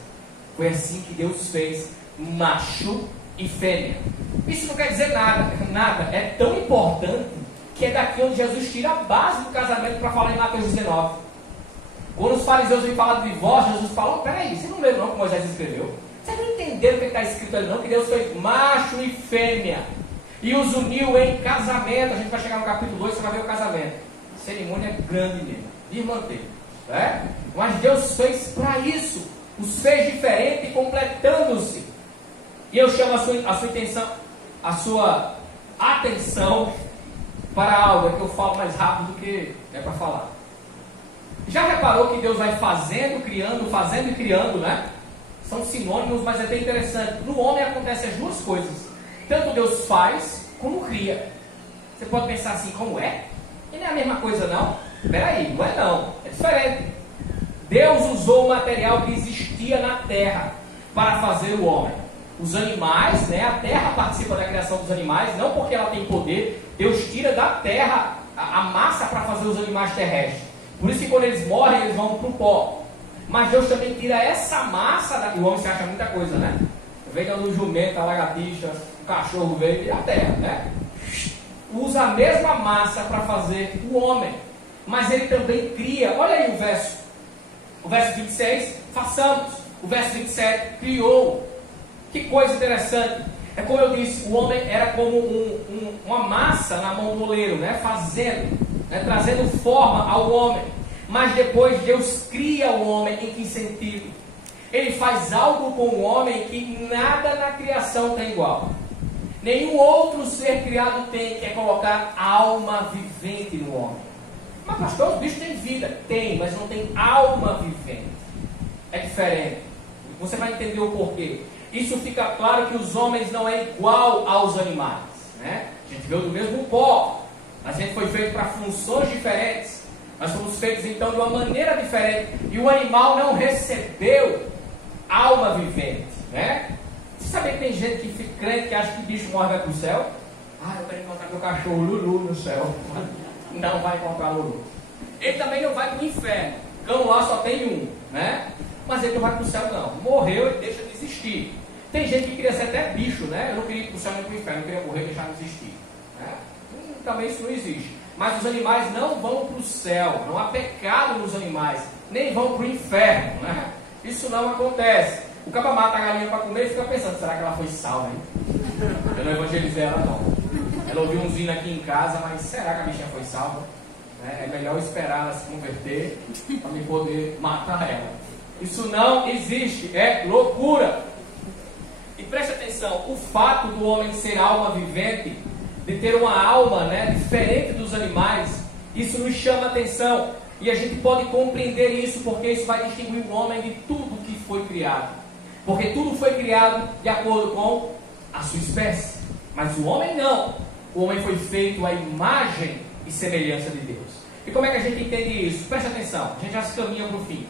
Foi assim que Deus fez macho e fêmea. Isso não quer dizer nada. Nada. É tão importante que é daqui onde Jesus tira a base do casamento para falar em Mateus 19. Quando os fariseus vêm falar do divórcio, Jesus falou: peraí, você não leu não que Moisés escreveu? Vocês não entenderam o que está escrito ali não? Que Deus fez macho e fêmea e os uniu em casamento. A gente vai chegar no capítulo 2, você vai ver o casamento. A cerimônia é grande mesmo, de manter, né? Mas Deus fez para isso, os fez diferente, completando-se. E eu chamo a sua atenção para algo, é que eu falo mais rápido do que é para falar. Já reparou que Deus vai fazendo e criando, né? São sinônimos, mas é bem interessante. No homem acontecem as duas coisas. Tanto Deus faz, como cria. Você pode pensar assim, como é? E não é a mesma coisa não? Peraí, não é não. É diferente. Deus usou o material que existia na terra para fazer o homem. Os animais, né? A terra participa da criação dos animais, não porque ela tem poder. Deus tira da terra a massa para fazer os animais terrestres. Por isso que quando eles morrem, eles vão para o pó. Mas Deus também tira essa massa, e o homem se acha muita coisa, né? Veio no jumento, a lagartixa, o cachorro veio e a terra, né? Usa a mesma massa para fazer o homem. Mas ele também cria, olha aí o verso 26, façamos. O verso 27, criou. Que coisa interessante. É como eu disse, o homem era como uma massa na mão do oleiro, né? Fazendo, né? Trazendo forma ao homem. Mas depois Deus cria o homem em que sentido? Ele faz algo com o homem que nada na criação tem igual. Nenhum outro ser criado tem, que é colocar alma vivente no homem. Mas pastor, os bichos têm vida. Tem, mas não tem alma vivente. É diferente. Você vai entender o porquê. Isso fica claro que os homens não é igual aos animais, né? A gente veio do mesmo pó. A gente foi feito para funções diferentes. Nós fomos feitos então de uma maneira diferente. E o animal não recebeu alma vivente, né? Você sabe que tem gente que fica crente que acha que bicho morre vai para o céu? Ah, eu quero encontrar meu cachorro Lulu no céu. Não vai encontrar Lulu. Ele também não vai para o inferno. Cão lá só tem um, né? Mas ele não vai para o céu não. Morreu e deixa de existir. Tem gente que queria ser até bicho, né? Eu não queria ir para o céu nem para o inferno, eu queria morrer e deixar de existir, né? Também isso não existe. Mas os animais não vão para o céu, não há pecado nos animais, nem vão para o inferno, né? Isso não acontece. O caba mata a galinha para comer e fica pensando, será que ela foi salva, hein? Eu não evangelizei ela não. Ela ouviu um zino aqui em casa, mas será que a bichinha foi salva? É melhor esperar ela se converter para me poder matar ela. Isso não existe, é loucura. E preste atenção, o fato do homem ser alma vivente, de ter uma alma, né, diferente dos animais, isso nos chama atenção. E a gente pode compreender isso, porque isso vai distinguir o homem de tudo que foi criado. Porque tudo foi criado de acordo com a sua espécie. Mas o homem não. O homem foi feito à imagem e semelhança de Deus. E como é que a gente entende isso? Preste atenção, a gente já se caminha para o fim.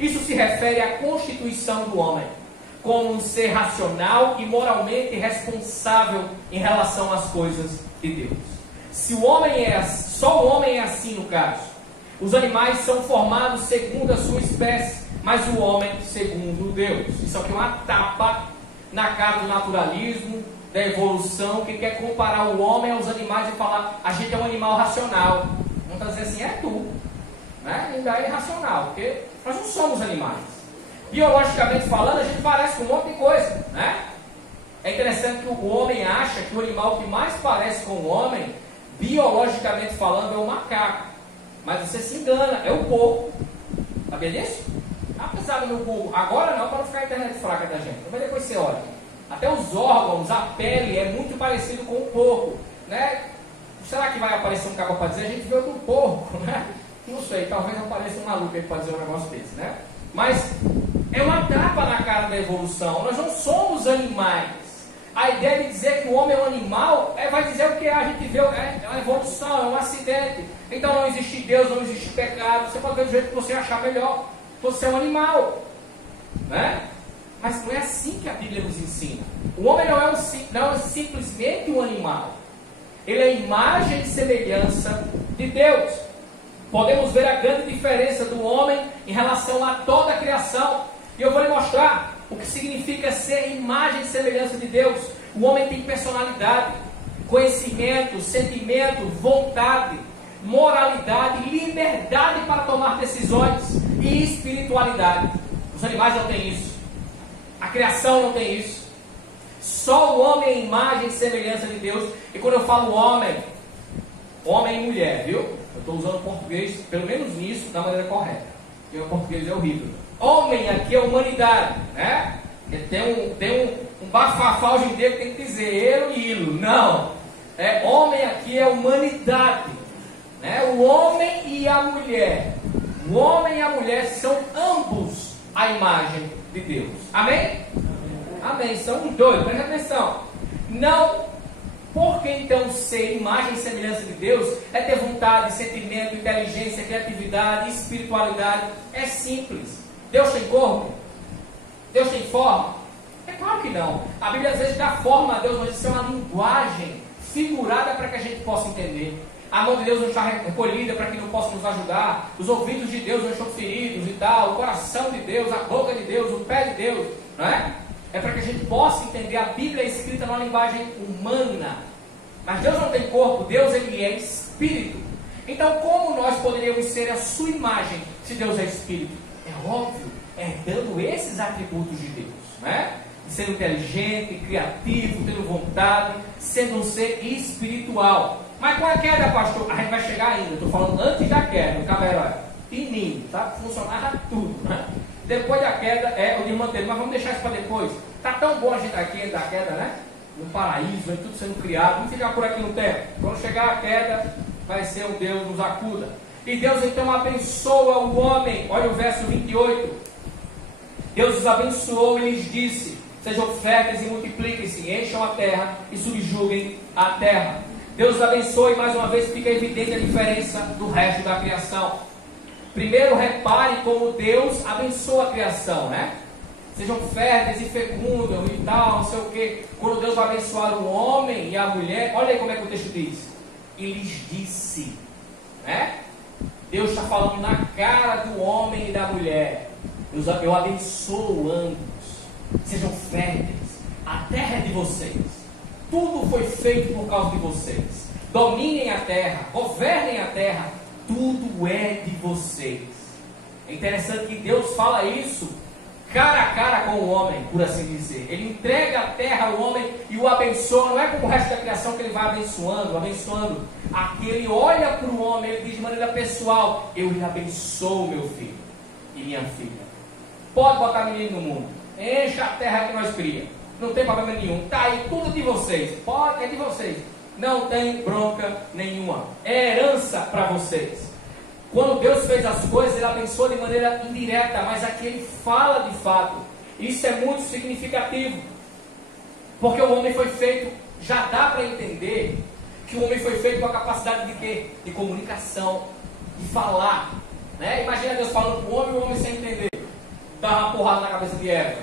Isso se refere à constituição do homem, como um ser racional e moralmente responsável em relação às coisas de Deus. Se o homem só o homem é assim no caso. Os animais são formados segundo a sua espécie, mas o homem segundo Deus. Isso aqui é uma tapa na cara do naturalismo, da evolução, que quer comparar o homem aos animais e falar, a gente é um animal racional. Vamos estar dizendo assim, é tu, né? Ainda é irracional, porque nós não somos animais. Biologicamente falando, a gente parece com um monte de coisa, né? É interessante que o homem acha que o animal que mais parece com o homem, biologicamente falando, é o macaco. Mas você se engana, é o porco. Sabia disso? Apesar do meu burro, agora não, para não ficar a internet fraca da gente. Mas depois você olha. Até os órgãos, a pele é muito parecido com o porco, né? Será que vai aparecer um cabo para dizer? A gente veio do porco, né? Não sei, talvez apareça um maluco aí para dizer um negócio desse, né? Mas é uma tapa na cara da evolução. Nós não somos animais. A ideia de dizer que o homem é um animal vai dizer o que a gente vê, é uma evolução, é um acidente. Então não existe Deus, não existe pecado. Você pode ver do jeito que você achar melhor. Você é um animal, né? Mas não é assim que a Bíblia nos ensina. O homem não é simplesmente um animal. Ele é a imagem e semelhança de Deus. Podemos ver a grande diferença do homem em relação a toda a criação. E eu vou lhe mostrar o que significa ser imagem e semelhança de Deus. O homem tem personalidade, conhecimento, sentimento, vontade, moralidade, liberdade para tomar decisões e espiritualidade. Os animais não têm isso. A criação não tem isso. Só o homem é imagem e semelhança de Deus. E quando eu falo homem e mulher, viu? Eu estou usando o português, pelo menos nisso, da maneira correta. Porque o português é horrível. Homem aqui é humanidade, né? Tem um bafafá hoje em dia que tem que dizer eu e ilo. Não. Homem aqui é humanidade. Né? O homem e a mulher. O homem e a mulher são ambos a imagem de Deus. Amém? Amém. São os dois. Presta atenção. Não. Porque então ser imagem e semelhança de Deus é ter vontade, sentimento, inteligência, criatividade, espiritualidade. É simples. Deus tem corpo? Deus tem forma? É claro que não. A Bíblia às vezes dá forma a Deus, mas isso é uma linguagem figurada para que a gente possa entender. A mão de Deus não está recolhida para que não possa nos ajudar. Os ouvidos de Deus não estão feridos e tal. O coração de Deus, a boca de Deus, o pé de Deus. Não é? É para que a gente possa entender. A Bíblia é escrita numa linguagem humana. Mas Deus não tem corpo. Deus ele é espírito. Então como nós poderíamos ser a sua imagem se Deus é espírito? É óbvio, herdando esses atributos de Deus. Não é? Sendo inteligente, criativo, tendo vontade, sendo um ser espiritual. Mas com a queda, pastor, a gente vai chegar ainda. Estou falando antes da queda, o cabelo fininho, sabe? Funcionava tudo, né? Depois da queda é o desmantelo. Mas vamos deixar isso para depois. Está tão bom a gente aqui antes da queda, né? No paraíso, vem tudo sendo criado. Vamos ficar por aqui no tempo. Quando chegar a queda, vai ser um Deus nos acuda. E Deus então abençoa o homem. Olha o verso 28. Deus os abençoou e lhes disse: sejam férteis e multipliquem-se, encham a terra e subjuguem a terra. Deus os abençoe e mais uma vez fica evidente a diferença do resto da criação. Primeiro, repare como Deus abençoa a criação, né? Sejam férteis e fecundam e tal, não sei o que. Quando Deus vai abençoar o homem e a mulher, olha aí como é que o texto diz. E lhes disse, né? Deus está falando na cara do homem e da mulher. Eu abençoo ambos. Sejam férteis. A terra é de vocês. Tudo foi feito por causa de vocês. Dominem a terra, governem a terra. Tudo é de vocês. É interessante que Deus fala isso cara a cara com o homem, por assim dizer. Ele entrega a terra ao homem e o abençoa. Não é como o resto da criação que ele vai abençoando. Aqui ele olha para o homem, ele diz de maneira pessoal: eu lhe abençoo, meu filho e minha filha. Pode botar menino no mundo. Encha a terra que nós criamos. Não tem problema nenhum. Está aí tudo de vocês. Pode, é de vocês. Não tem bronca nenhuma. É herança para vocês. Quando Deus fez as coisas, Ele abençoou de maneira indireta, mas aqui Ele fala de fato. Isso é muito significativo. Porque o homem foi feito, já dá para entender que o homem foi feito com a capacidade de quê? De comunicação, de falar. Né? Imagina Deus falando para o homem sem entender. Dá uma porrada na cabeça de Eva.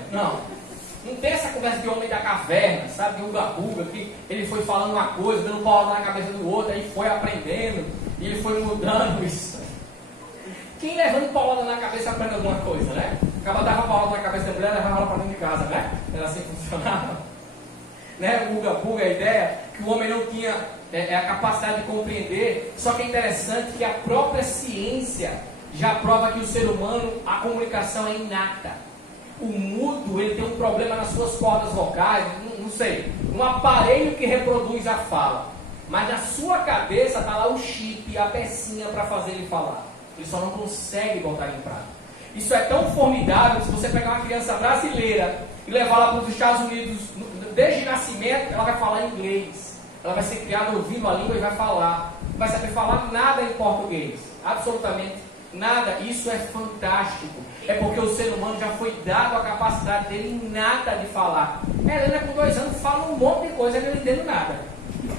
Não tem essa conversa de homem da caverna, sabe? De uga-buga, que ele foi falando uma coisa, dando porrada na cabeça do outro, aí foi aprendendo, e ele foi mudando isso. Quem levando paulada na cabeça aprende alguma coisa, né? Acaba dava paulada na cabeça da mulher, levava ela para dentro de casa, né? Era assim que funcionava. Né? O uga-buga, a ideia que o homem não tinha a capacidade de compreender. Só que é interessante que a própria ciência já prova que o ser humano, a comunicação é inata. O mudo, ele tem um problema nas suas cordas vocais, não sei, um aparelho que reproduz a fala. Mas na sua cabeça está lá o chip, a pecinha para fazer ele falar. Ele só não consegue botar em prática. Isso é tão formidável que se você pegar uma criança brasileira e levar ela para os Estados Unidos, desde nascimento, ela vai falar inglês. Ela vai ser criada ouvindo a língua e vai falar. Não vai saber falar nada em português. Absolutamente nada. Isso é fantástico. É porque o ser humano já foi dado a capacidade dele inata de falar. Helena com 2 anos fala um monte de coisa que eu não entendo nada.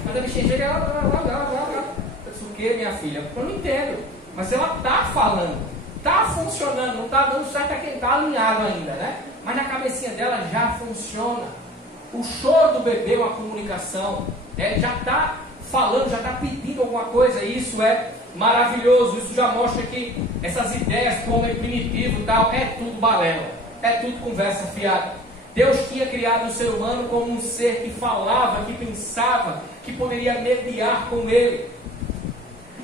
Mas a bichinha chega eu disse, o que, minha filha? Eu não entendo. Mas ela está falando, está funcionando, não está dando certo a quem está alinhado ainda, né? Mas na cabeça cabecinha dela já funciona. O choro do bebê é uma comunicação. Já está falando, já está pedindo alguma coisa. Isso é maravilhoso. Isso já mostra que essas ideias como é primitivo e tal, é tudo balela. É tudo conversa fiada. Deus tinha criado o ser humano como um ser que falava, que pensava, que poderia mediar com ele.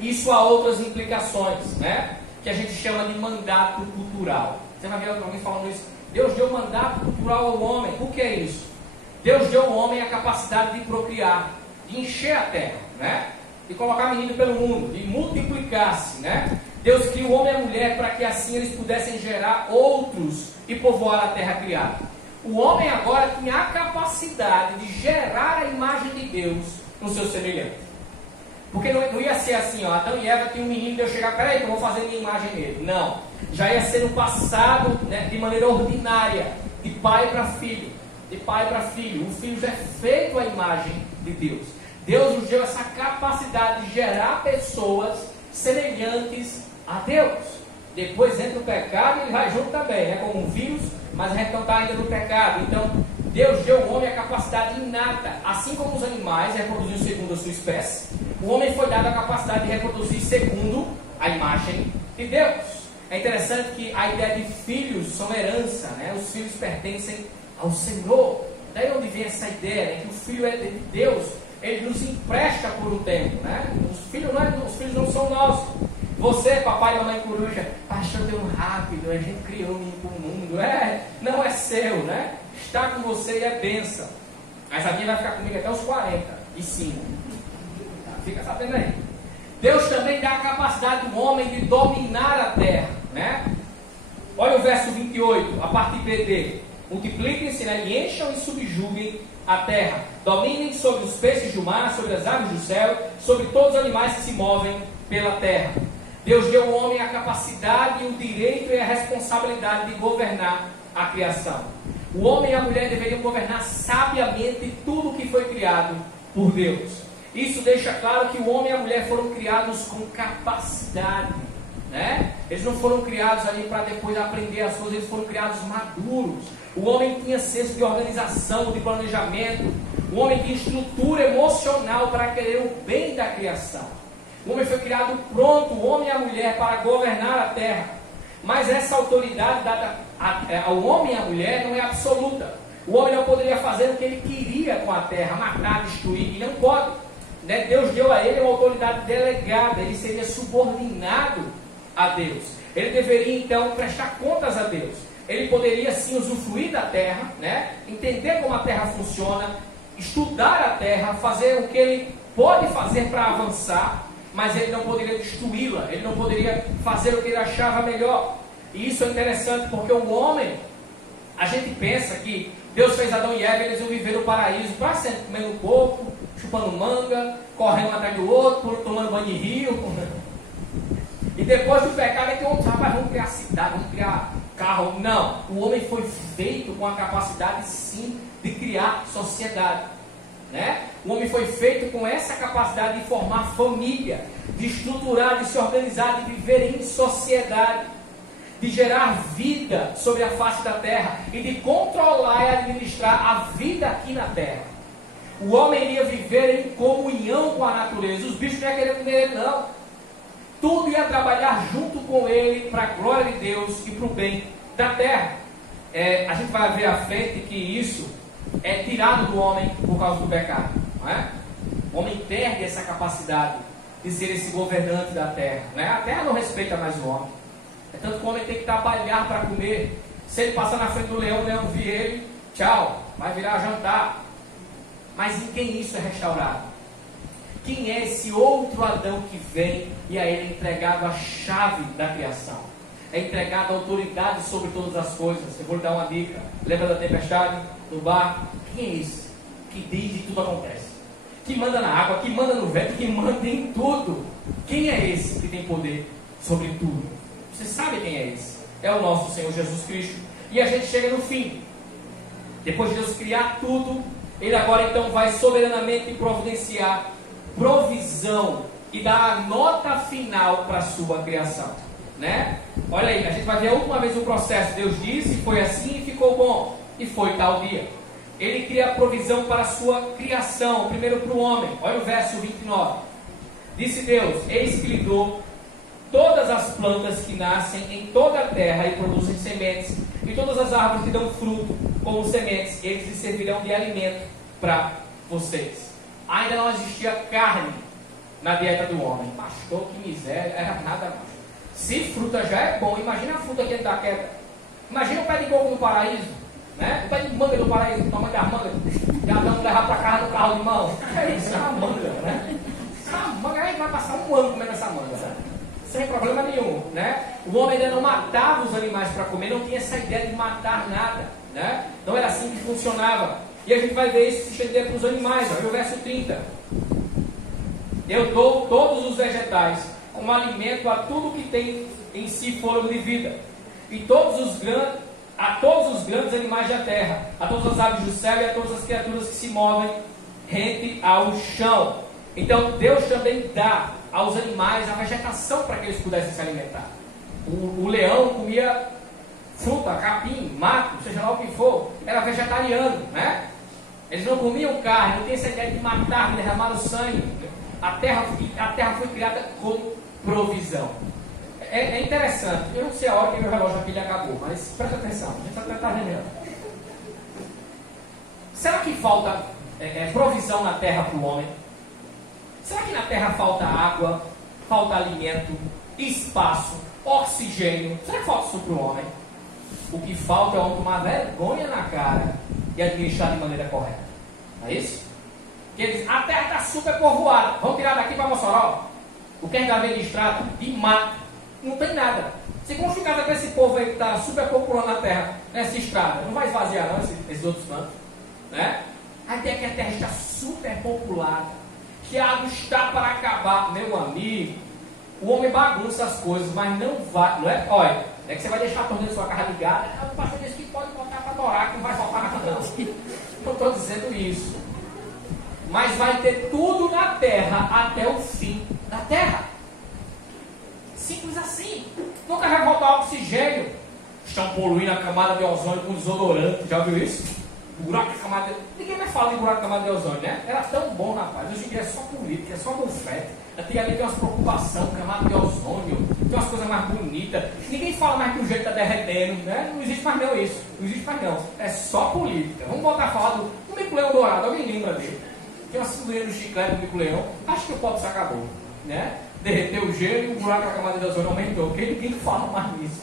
Isso há outras implicações, né? Que a gente chama de mandato cultural. Você vai ver alguém falando isso. Deus deu mandato cultural ao homem. O que é isso? Deus deu ao homem a capacidade de procriar, de encher a terra, né? De colocar menino pelo mundo, de multiplicar-se, né? Deus criou o homem e a mulher para que assim eles pudessem gerar outros e povoar a terra criada. O homem agora tinha a capacidade de gerar a imagem de Deus no seu semelhante. Porque não ia ser assim, ó, Adão e Eva tinham um menino, Deus chegar, peraí, que eu vou fazer minha imagem nele. Não. Já ia ser no passado, né, de maneira ordinária, de pai para filho. De pai para filho. O filho já é feito à imagem de Deus. Deus nos deu essa capacidade de gerar pessoas semelhantes a Deus. Depois entra o pecado e ele vai junto também, né, como um vírus, mas a gente não está ainda no pecado. Então, Deus deu ao homem a capacidade inata, assim como os animais reproduziam segundo a sua espécie. O homem foi dado a capacidade de reproduzir segundo a imagem de Deus. É interessante que a ideia de filhos são herança, né? Os filhos pertencem ao Senhor. Daí onde vem essa ideia, né? Que o filho é de Deus, ele nos empresta por um tempo, né? Os filhos não são nossos. Você, papai e mamãe coruja, achou tão rápido, a gente criou um menino para o mundo. Não é seu, né? Está com você e é bênção. Mas a minha vai ficar comigo até os 45. Fica sabendo aí. Deus também dá a capacidade do homem de dominar a terra, né? Olha o verso 28, a parte B dele. Multipliquem-se, né? E encham e subjuguem a terra. Dominem sobre os peixes do mar, sobre as aves do céu, sobre todos os animais que se movem pela terra. Deus deu ao homem a capacidade, o direito e a responsabilidade de governar a criação. O homem e a mulher deveriam governar sabiamente tudo o que foi criado por Deus. Isso deixa claro que o homem e a mulher foram criados com capacidade, né? Eles não foram criados ali para depois aprender as coisas, eles foram criados maduros. O homem tinha senso de organização, de planejamento. O homem tinha estrutura emocional para querer o bem da criação. O homem foi criado pronto, o homem e a mulher, para governar a terra. Mas essa autoridade dada ao homem e à mulher não é absoluta. O homem não poderia fazer o que ele queria com a terra, matar, destruir, e não pode. Né? Deus deu a ele uma autoridade delegada, ele seria subordinado a Deus. Ele deveria então prestar contas a Deus. Ele poderia sim usufruir da terra, né? Entender como a terra funciona, estudar a terra, fazer o que ele pode fazer para avançar, mas ele não poderia destruí-la, ele não poderia fazer o que ele achava melhor. E isso é interessante porque o homem, a gente pensa que Deus fez Adão e Eva e eles iam viver no paraíso para sempre comendo coco, chupando manga, correndo um atrás do outro, tomando banho de rio. E depois do pecado é que outros rapaz, vamos criar cidade, vamos criar carro. Não, o homem foi feito com a capacidade sim de criar sociedade, né? O homem foi feito com essa capacidade de formar família, de estruturar, de se organizar, de viver em sociedade, de gerar vida sobre a face da terra e de controlar e administrar a vida aqui na terra. O homem iria viver em comunhão com a natureza. Os bichos não iam querer comer ele, não. Tudo ia trabalhar junto com ele para a glória de Deus e para o bem da terra. A gente vai ver à frente que isso é tirado do homem por causa do pecado, não é? O homem perde essa capacidade de ser esse governante da terra, né? A terra não respeita mais o homem. É tanto que o homem tem que trabalhar para comer. Se ele passar na frente do leão, o leão vir ele, tchau, vai virar jantar. Mas em quem isso é restaurado? Quem é esse outro Adão que vem e a ele é entregado a chave da criação? É entregado a autoridade sobre todas as coisas. Eu vou lhe dar uma dica. Lembra da tempestade no barco? Quem é esse que diz e tudo acontece? Que manda na água, que manda no vento, que manda em tudo. Quem é esse que tem poder sobre tudo? Você sabe quem é esse? É o nosso Senhor Jesus Cristo. E a gente chega no fim. Depois de Deus criar tudo, Ele agora então vai soberanamente providenciar provisão e dar a nota final para a sua criação, né? Olha aí, a gente vai ver a última vez o processo. Deus disse, foi assim e ficou bom. e foi tal dia. Ele cria provisão para a sua criação, primeiro para o homem. Olha o verso 29. Disse Deus: eis que lhe dou todas as plantas que nascem em toda a terra e produzem sementes, e todas as árvores que dão fruto como sementes, eles lhe servirão de alimento para vocês. Ainda não existia carne na dieta do homem. Pastor, que miséria, era nada mais. Se fruta já é bom, imagina a fruta que ele dá queda. Imagina o pé de coco no paraíso, né? O pé de manga do paraíso, o tamanho das mangas, já não levar para casa do carro de mão. É isso, é uma manga, né? Essa manga aí vai passar um ano comendo essa manga, né? Sem problema nenhum, né? O homem ainda não matava os animais para comer, não tinha essa ideia de matar nada, né? Não era assim que funcionava. E a gente vai ver isso se estender para os animais. Olha o verso 30. Eu dou todos os vegetais como alimento a tudo que tem em si fôlego de vida, e a todos os grandes animais da terra, a todas as aves do céu e a todas as criaturas que se movem rente ao chão. Então Deus também dá aos animais a vegetação para que eles pudessem se alimentar. O leão comia fruta, capim, mato, seja lá o que for, era vegetariano, né? Eles não comiam carne, não tinha essa ideia de matar, de derramar o sangue. A terra foi criada com provisão. É interessante, eu não sei a hora que meu relógio aqui acabou, mas presta atenção, a gente está terminando. Será que falta provisão na terra para o homem? Será que na terra falta água, falta alimento, espaço, oxigênio? Será que falta isso para o homem? O que falta é o homem tomar vergonha na cara e administrar de maneira correta. Não é isso? Porque ele diz: a terra está super povoada, vamos tirar daqui para Mossoró. O que a gente vai ver de estrada? De mato. Não tem nada. Se construir com esse povo aí que está super populando na terra, nessa estrada, não vai esvaziar não esses outros cantos, né? A ideia é que a terra está super populada, que a água está para acabar. Meu amigo, o homem bagunça as coisas, mas não vai, não é? Olha, é que você vai deixar a torneira da sua casa ligada. O pastor disse que pode botar para adorar, que não vai faltar nada não. Não estou dizendo isso. Mas vai ter tudo na terra até o fim da terra. Simples assim. Nunca vai voltar oxigênio. Estão poluindo a camada de ozônio com desodorante. Já viu isso? Buraco de camada de... Ninguém mais fala de buraco de camada de ozônio, né? Era tão bom, rapaz. Hoje em dia é só política, é só bufete. Antigamente tem umas preocupações, camada de ozônio, tem umas coisas mais bonitas. Ninguém fala mais que o jeito está derretendo, né? Não existe mais não isso. Não existe mais não. É só política. Vamos voltar a falar do Mico-Leão Dourado. Alguém lembra dele? Tem uma cinturinha no chiclete do Mico-Leão. Acho que o pobre se acabou, né? Derreteu o gelo e o buraco da camada de ozônio aumentou. Quem fala mais nisso?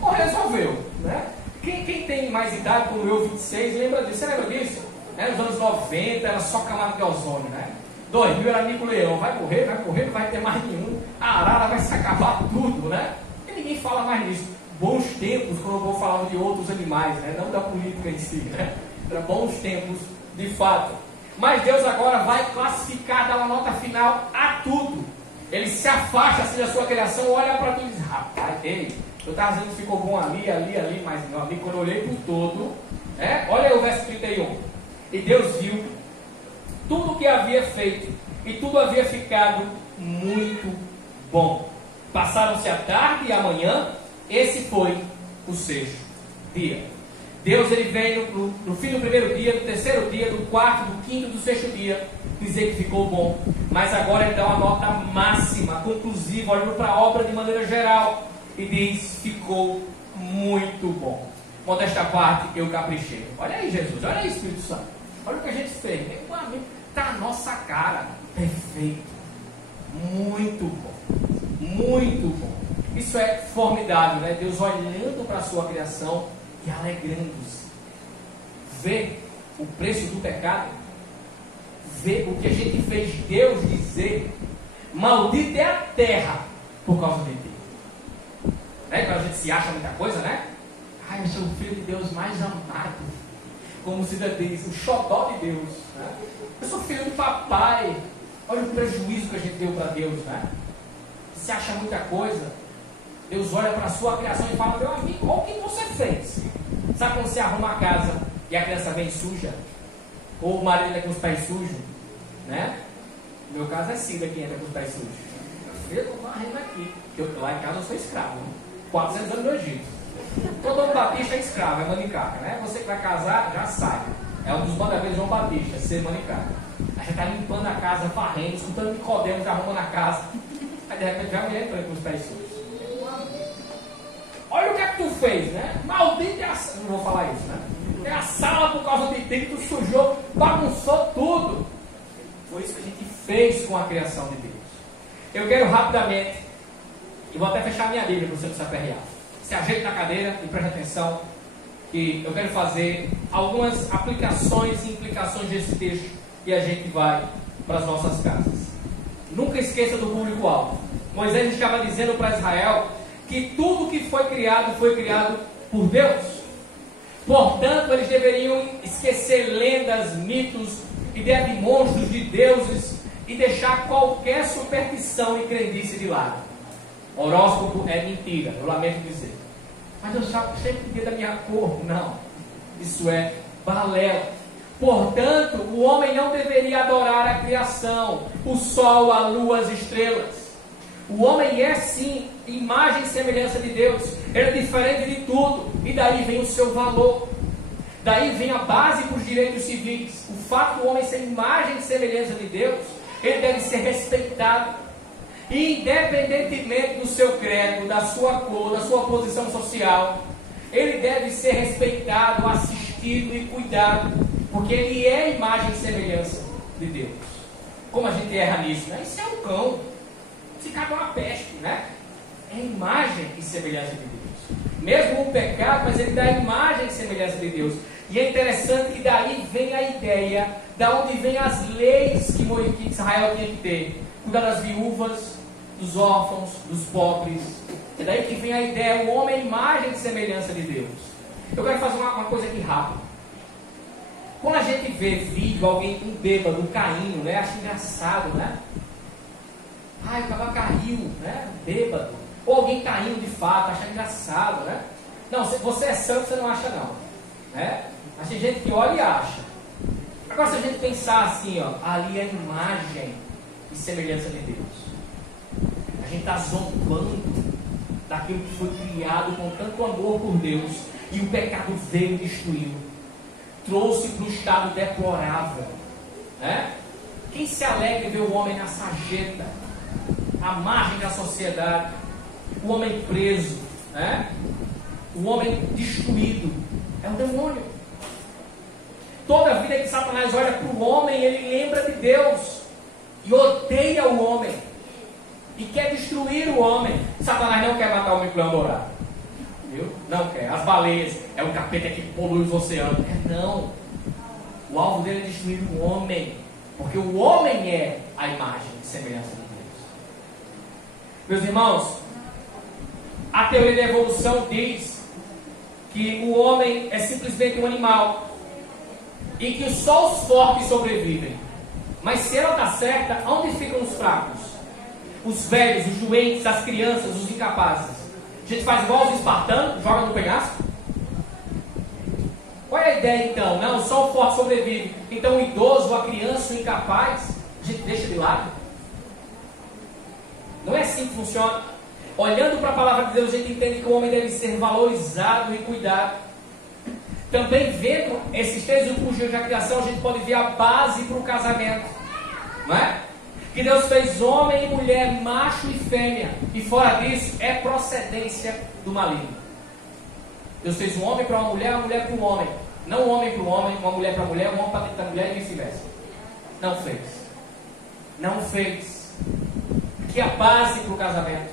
Ou resolveu, né? Quem tem mais idade, como eu, 26, lembra disso? Você lembra disso? Nos anos 90 era só camada de ozônio, né? 2000 era Mico-Leão. Vai morrer, não vai ter mais nenhum. A arara vai se acabar tudo, né? E ninguém fala mais nisso. Bons tempos, quando o povo falava de outros animais, né? Não da política em si, né? Era bons tempos, de fato. Mas Deus agora vai classificar, dar uma nota final a tudo. Ele se afasta assim da sua criação, olha para tu e diz: rapaz, ei, eu estava dizendo que ficou bom ali, mas meu amigo, quando eu olhei para o todo, olha aí o verso 31. E Deus viu tudo o que havia feito, e tudo havia ficado muito bom. Passaram-se a tarde e a manhã, esse foi o sexto dia. Deus ele veio no fim do primeiro dia, do terceiro dia, do quarto, do quinto, do sexto dia, dizer que ficou bom. Mas agora ele dá uma nota máxima, conclusiva, olhando para a obra de maneira geral, e diz: ficou muito bom. Modesta parte, eu caprichei. Olha aí, Jesus, olha aí, Espírito Santo. Olha o que a gente fez. Está na nossa cara. Perfeito. Muito bom. Muito bom. Isso é formidável, né? Deus olhando para a sua criação e alegrando-se. Vê o preço do pecado. Vê o que a gente fez Deus dizer: maldita é a terra por causa de ti. Quando a gente se acha muita coisa, né? Ai, eu sou o filho de Deus mais amado. Como se diz, o xodó de Deus, né? Eu sou filho do papai. Olha o prejuízo que a gente deu para Deus, né? Se acha muita coisa. Deus olha para a sua criação e fala: meu amigo, olha o que você fez. Sabe quando você arruma a casa e a criança vem suja? Ou o marido entra com os pés sujos, né? No meu caso é Cida que entra com os pés sujos. Meu filho, eu vou varrendo aqui. Porque lá em casa eu sou escravo, né? 400 anos no Egito. Todo homem batista é escravo, é manicaca, né? Você que vai casar, já sabe. É um dos mandamentos de João Batista, ser manicaca. Aí você está limpando a casa, varrendo, escutando Nicodemos arrumando a casa. Aí de repente já a mulher entra com os pés sujos. Olha o que é que tu fez, né? Maldito é a sala. Não vou falar isso, né? É a sala por causa de ti, que tu sujou, bagunçou tudo. Foi isso que a gente fez com a criação de Deus. Eu quero rapidamente, e vou até fechar minha Bíblia para você não se aperrear. Se ajeite na cadeira e preste atenção, que eu quero fazer algumas aplicações e implicações desse texto e a gente vai para as nossas casas. Nunca esqueça do público-alvo. Moisés estava dizendo para Israel que tudo que foi criado por Deus. Portanto, eles deveriam esquecer lendas, mitos, ideia de monstros, de deuses e deixar qualquer superstição e crendice de lado. Horóscopo é mentira, eu lamento dizer. Mas eu sempre dia da minha cor. Não, isso é balela. Portanto, o homem não deveria adorar a criação, o sol, a lua, as estrelas. O homem é sim imagem e semelhança de Deus. Ele é diferente de tudo. E daí vem o seu valor. Daí vem a base para os direitos civis. O fato do homem ser imagem e semelhança de Deus, ele deve ser respeitado. Independentemente do seu credo, da sua cor, da sua posição social, ele deve ser respeitado, assistido e cuidado, porque ele é imagem e semelhança de Deus. Como a gente erra nisso, né? Isso é um cão. Se cabe uma peste, né? É imagem e semelhança de Deus. Mesmo o pecado, mas ele dá imagem e semelhança de Deus. E é interessante que daí vem a ideia, da onde vem as leis que Israel tinha que ter. Cuidar das viúvas, dos órfãos, dos pobres. É daí que vem a ideia, o homem é imagem e semelhança de Deus. Eu quero fazer uma coisa aqui rápida. Quando a gente vê vídeo, alguém, um bêbado, um caindo, né? Acha engraçado, né? Ai, o cara caiu, né? Bêbado. Ou alguém caindo de fato, acha engraçado, né? Não, se você é santo, você não acha não, né? Mas tem gente que olha e acha. Agora, se a gente pensar assim, ó, ali é a imagem e semelhança de Deus. A gente está zombando daquilo que foi criado com tanto amor por Deus, e o pecado veio e destruiu. Trouxe para o estado deplorável, né? Quem se alegra em ver o homem na sarjeta, à margem da sociedade, o homem preso, né? O homem destruído, é o demônio. Toda vida que Satanás olha para o homem, ele lembra de Deus e odeia o homem e quer destruir o homem. Satanás não quer matar o homem para namorar, viu? Não quer. As baleias, é o capeta que polui os oceanos. Não. O alvo dele é destruir o homem, porque o homem é a imagem e semelhança de Deus. Meus irmãos, a teoria da evolução diz que o homem é simplesmente um animal e que só os fortes sobrevivem. Mas se ela está certa, onde ficam os fracos? Os velhos, os doentes, as crianças, os incapazes. A gente faz igual os espartanos, joga no penhasco? Qual é a ideia então? Não, só o forte sobrevive. Então o idoso, a criança, o incapaz, a gente deixa de lado? Não é assim que funciona. Olhando para a palavra de Deus, a gente entende que o homem deve ser valorizado e cuidado. Também vendo esses 3 últimos dias da criação, a gente pode ver a base para o casamento, não é? Que Deus fez homem e mulher, macho e fêmea, e fora disso é procedência do maligno. Deus fez um homem para uma mulher para um homem, não um homem para um homem, uma mulher para a mulher, um homem para dentro da mulher e vice-versa. Não fez. Não fez. Que é a base para o casamento.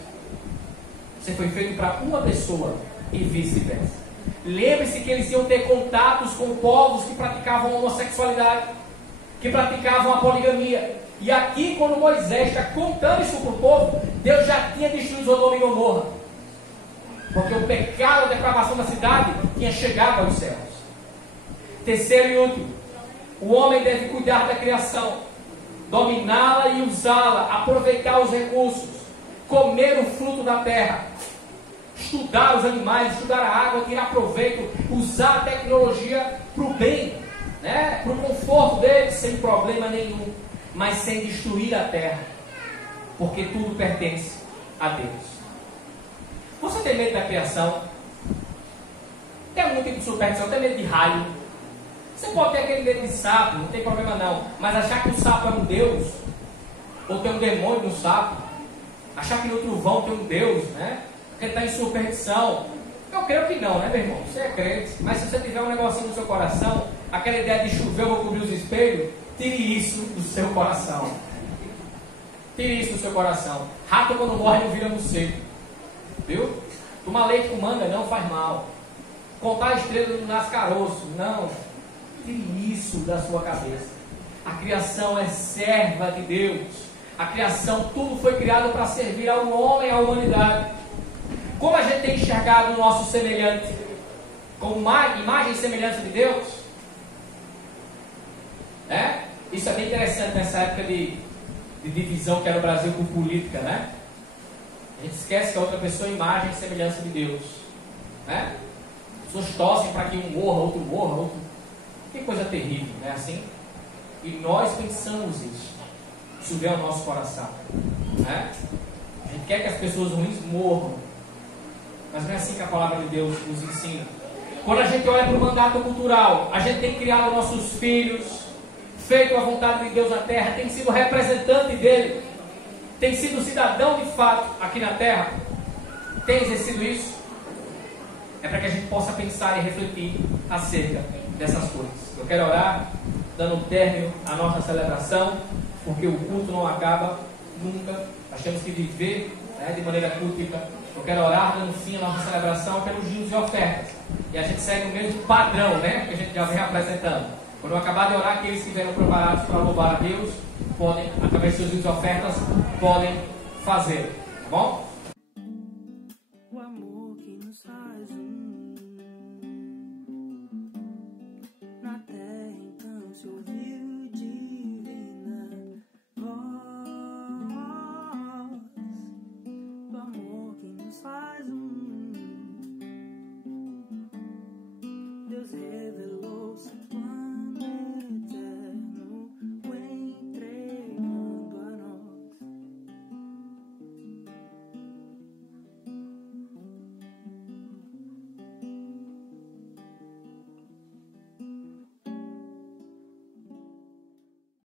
Você foi feito para uma pessoa e vice-versa. Lembre-se que eles iam ter contatos com povos que praticavam a homossexualidade, que praticavam a poligamia. E aqui, quando Moisés está contando isso para o povo, Deus já tinha destruído Sodoma e Gomorra, porque o pecado, a depravação da cidade tinha chegado aos céus. Terceiro e último, o homem deve cuidar da criação, dominá-la e usá-la, aproveitar os recursos, comer o fruto da terra, estudar os animais, estudar a água, tirar proveito, usar a tecnologia para o bem, né? Para o conforto deles, sem problema nenhum, mas sem destruir a terra, porque tudo pertence a Deus. Você tem medo da criação? tem algum tipo de superstição, tem medo de raio. Você pode ter aquele medo de sapo, não tem problema não. Mas achar que o sapo é um deus, ou tem um demônio no sapo, achar que no trovão tem um deus, né? Porque está em superstição. Eu creio que não, né, meu irmão? Você é crente, mas se você tiver um negocinho no seu coração, aquela ideia de chover, eu vou cobrir os espelhos, tire isso do seu coração. Tire isso do seu coração. Rato quando morre não vira morcego. Viu? Tomar leite com manga não faz mal. Contar estrelas não nasce caroço. Não. Tire isso da sua cabeça. A criação é serva de Deus. A criação, tudo foi criado para servir ao homem e à humanidade. Como a gente tem enxergado o nosso semelhante? Como imagem e semelhança de Deus? Isso é bem interessante nessa época de divisão que era o Brasil por política, né? A gente esquece que a outra pessoa é imagem e semelhança de Deus, né? As pessoas torcem para que um morra, outro. Que coisa terrível, não é assim? E nós pensamos isso. Isso vem ao nosso coração, né? A gente quer que as pessoas ruins morram, mas não é assim que a palavra de Deus nos ensina. Quando a gente olha para o mandato cultural, a gente tem criado nossos filhos, feito a vontade de Deus na terra, tem sido representante dele, tem sido cidadão de fato aqui na terra, tem exercido isso. É para que a gente possa pensar e refletir acerca dessas coisas. Eu quero orar, dando término à nossa celebração, porque o culto não acaba nunca. Nós temos que viver, né, de maneira cultica. Eu quero orar, dando fim à nossa celebração pelos dízimos e ofertas. E a gente segue o mesmo padrão, né, que a gente já vem apresentando. Quando eu acabar de orar, aqueles que vieram preparados para louvar a Deus, podem, através de seus dízimos e ofertas, podem fazer. Tá bom?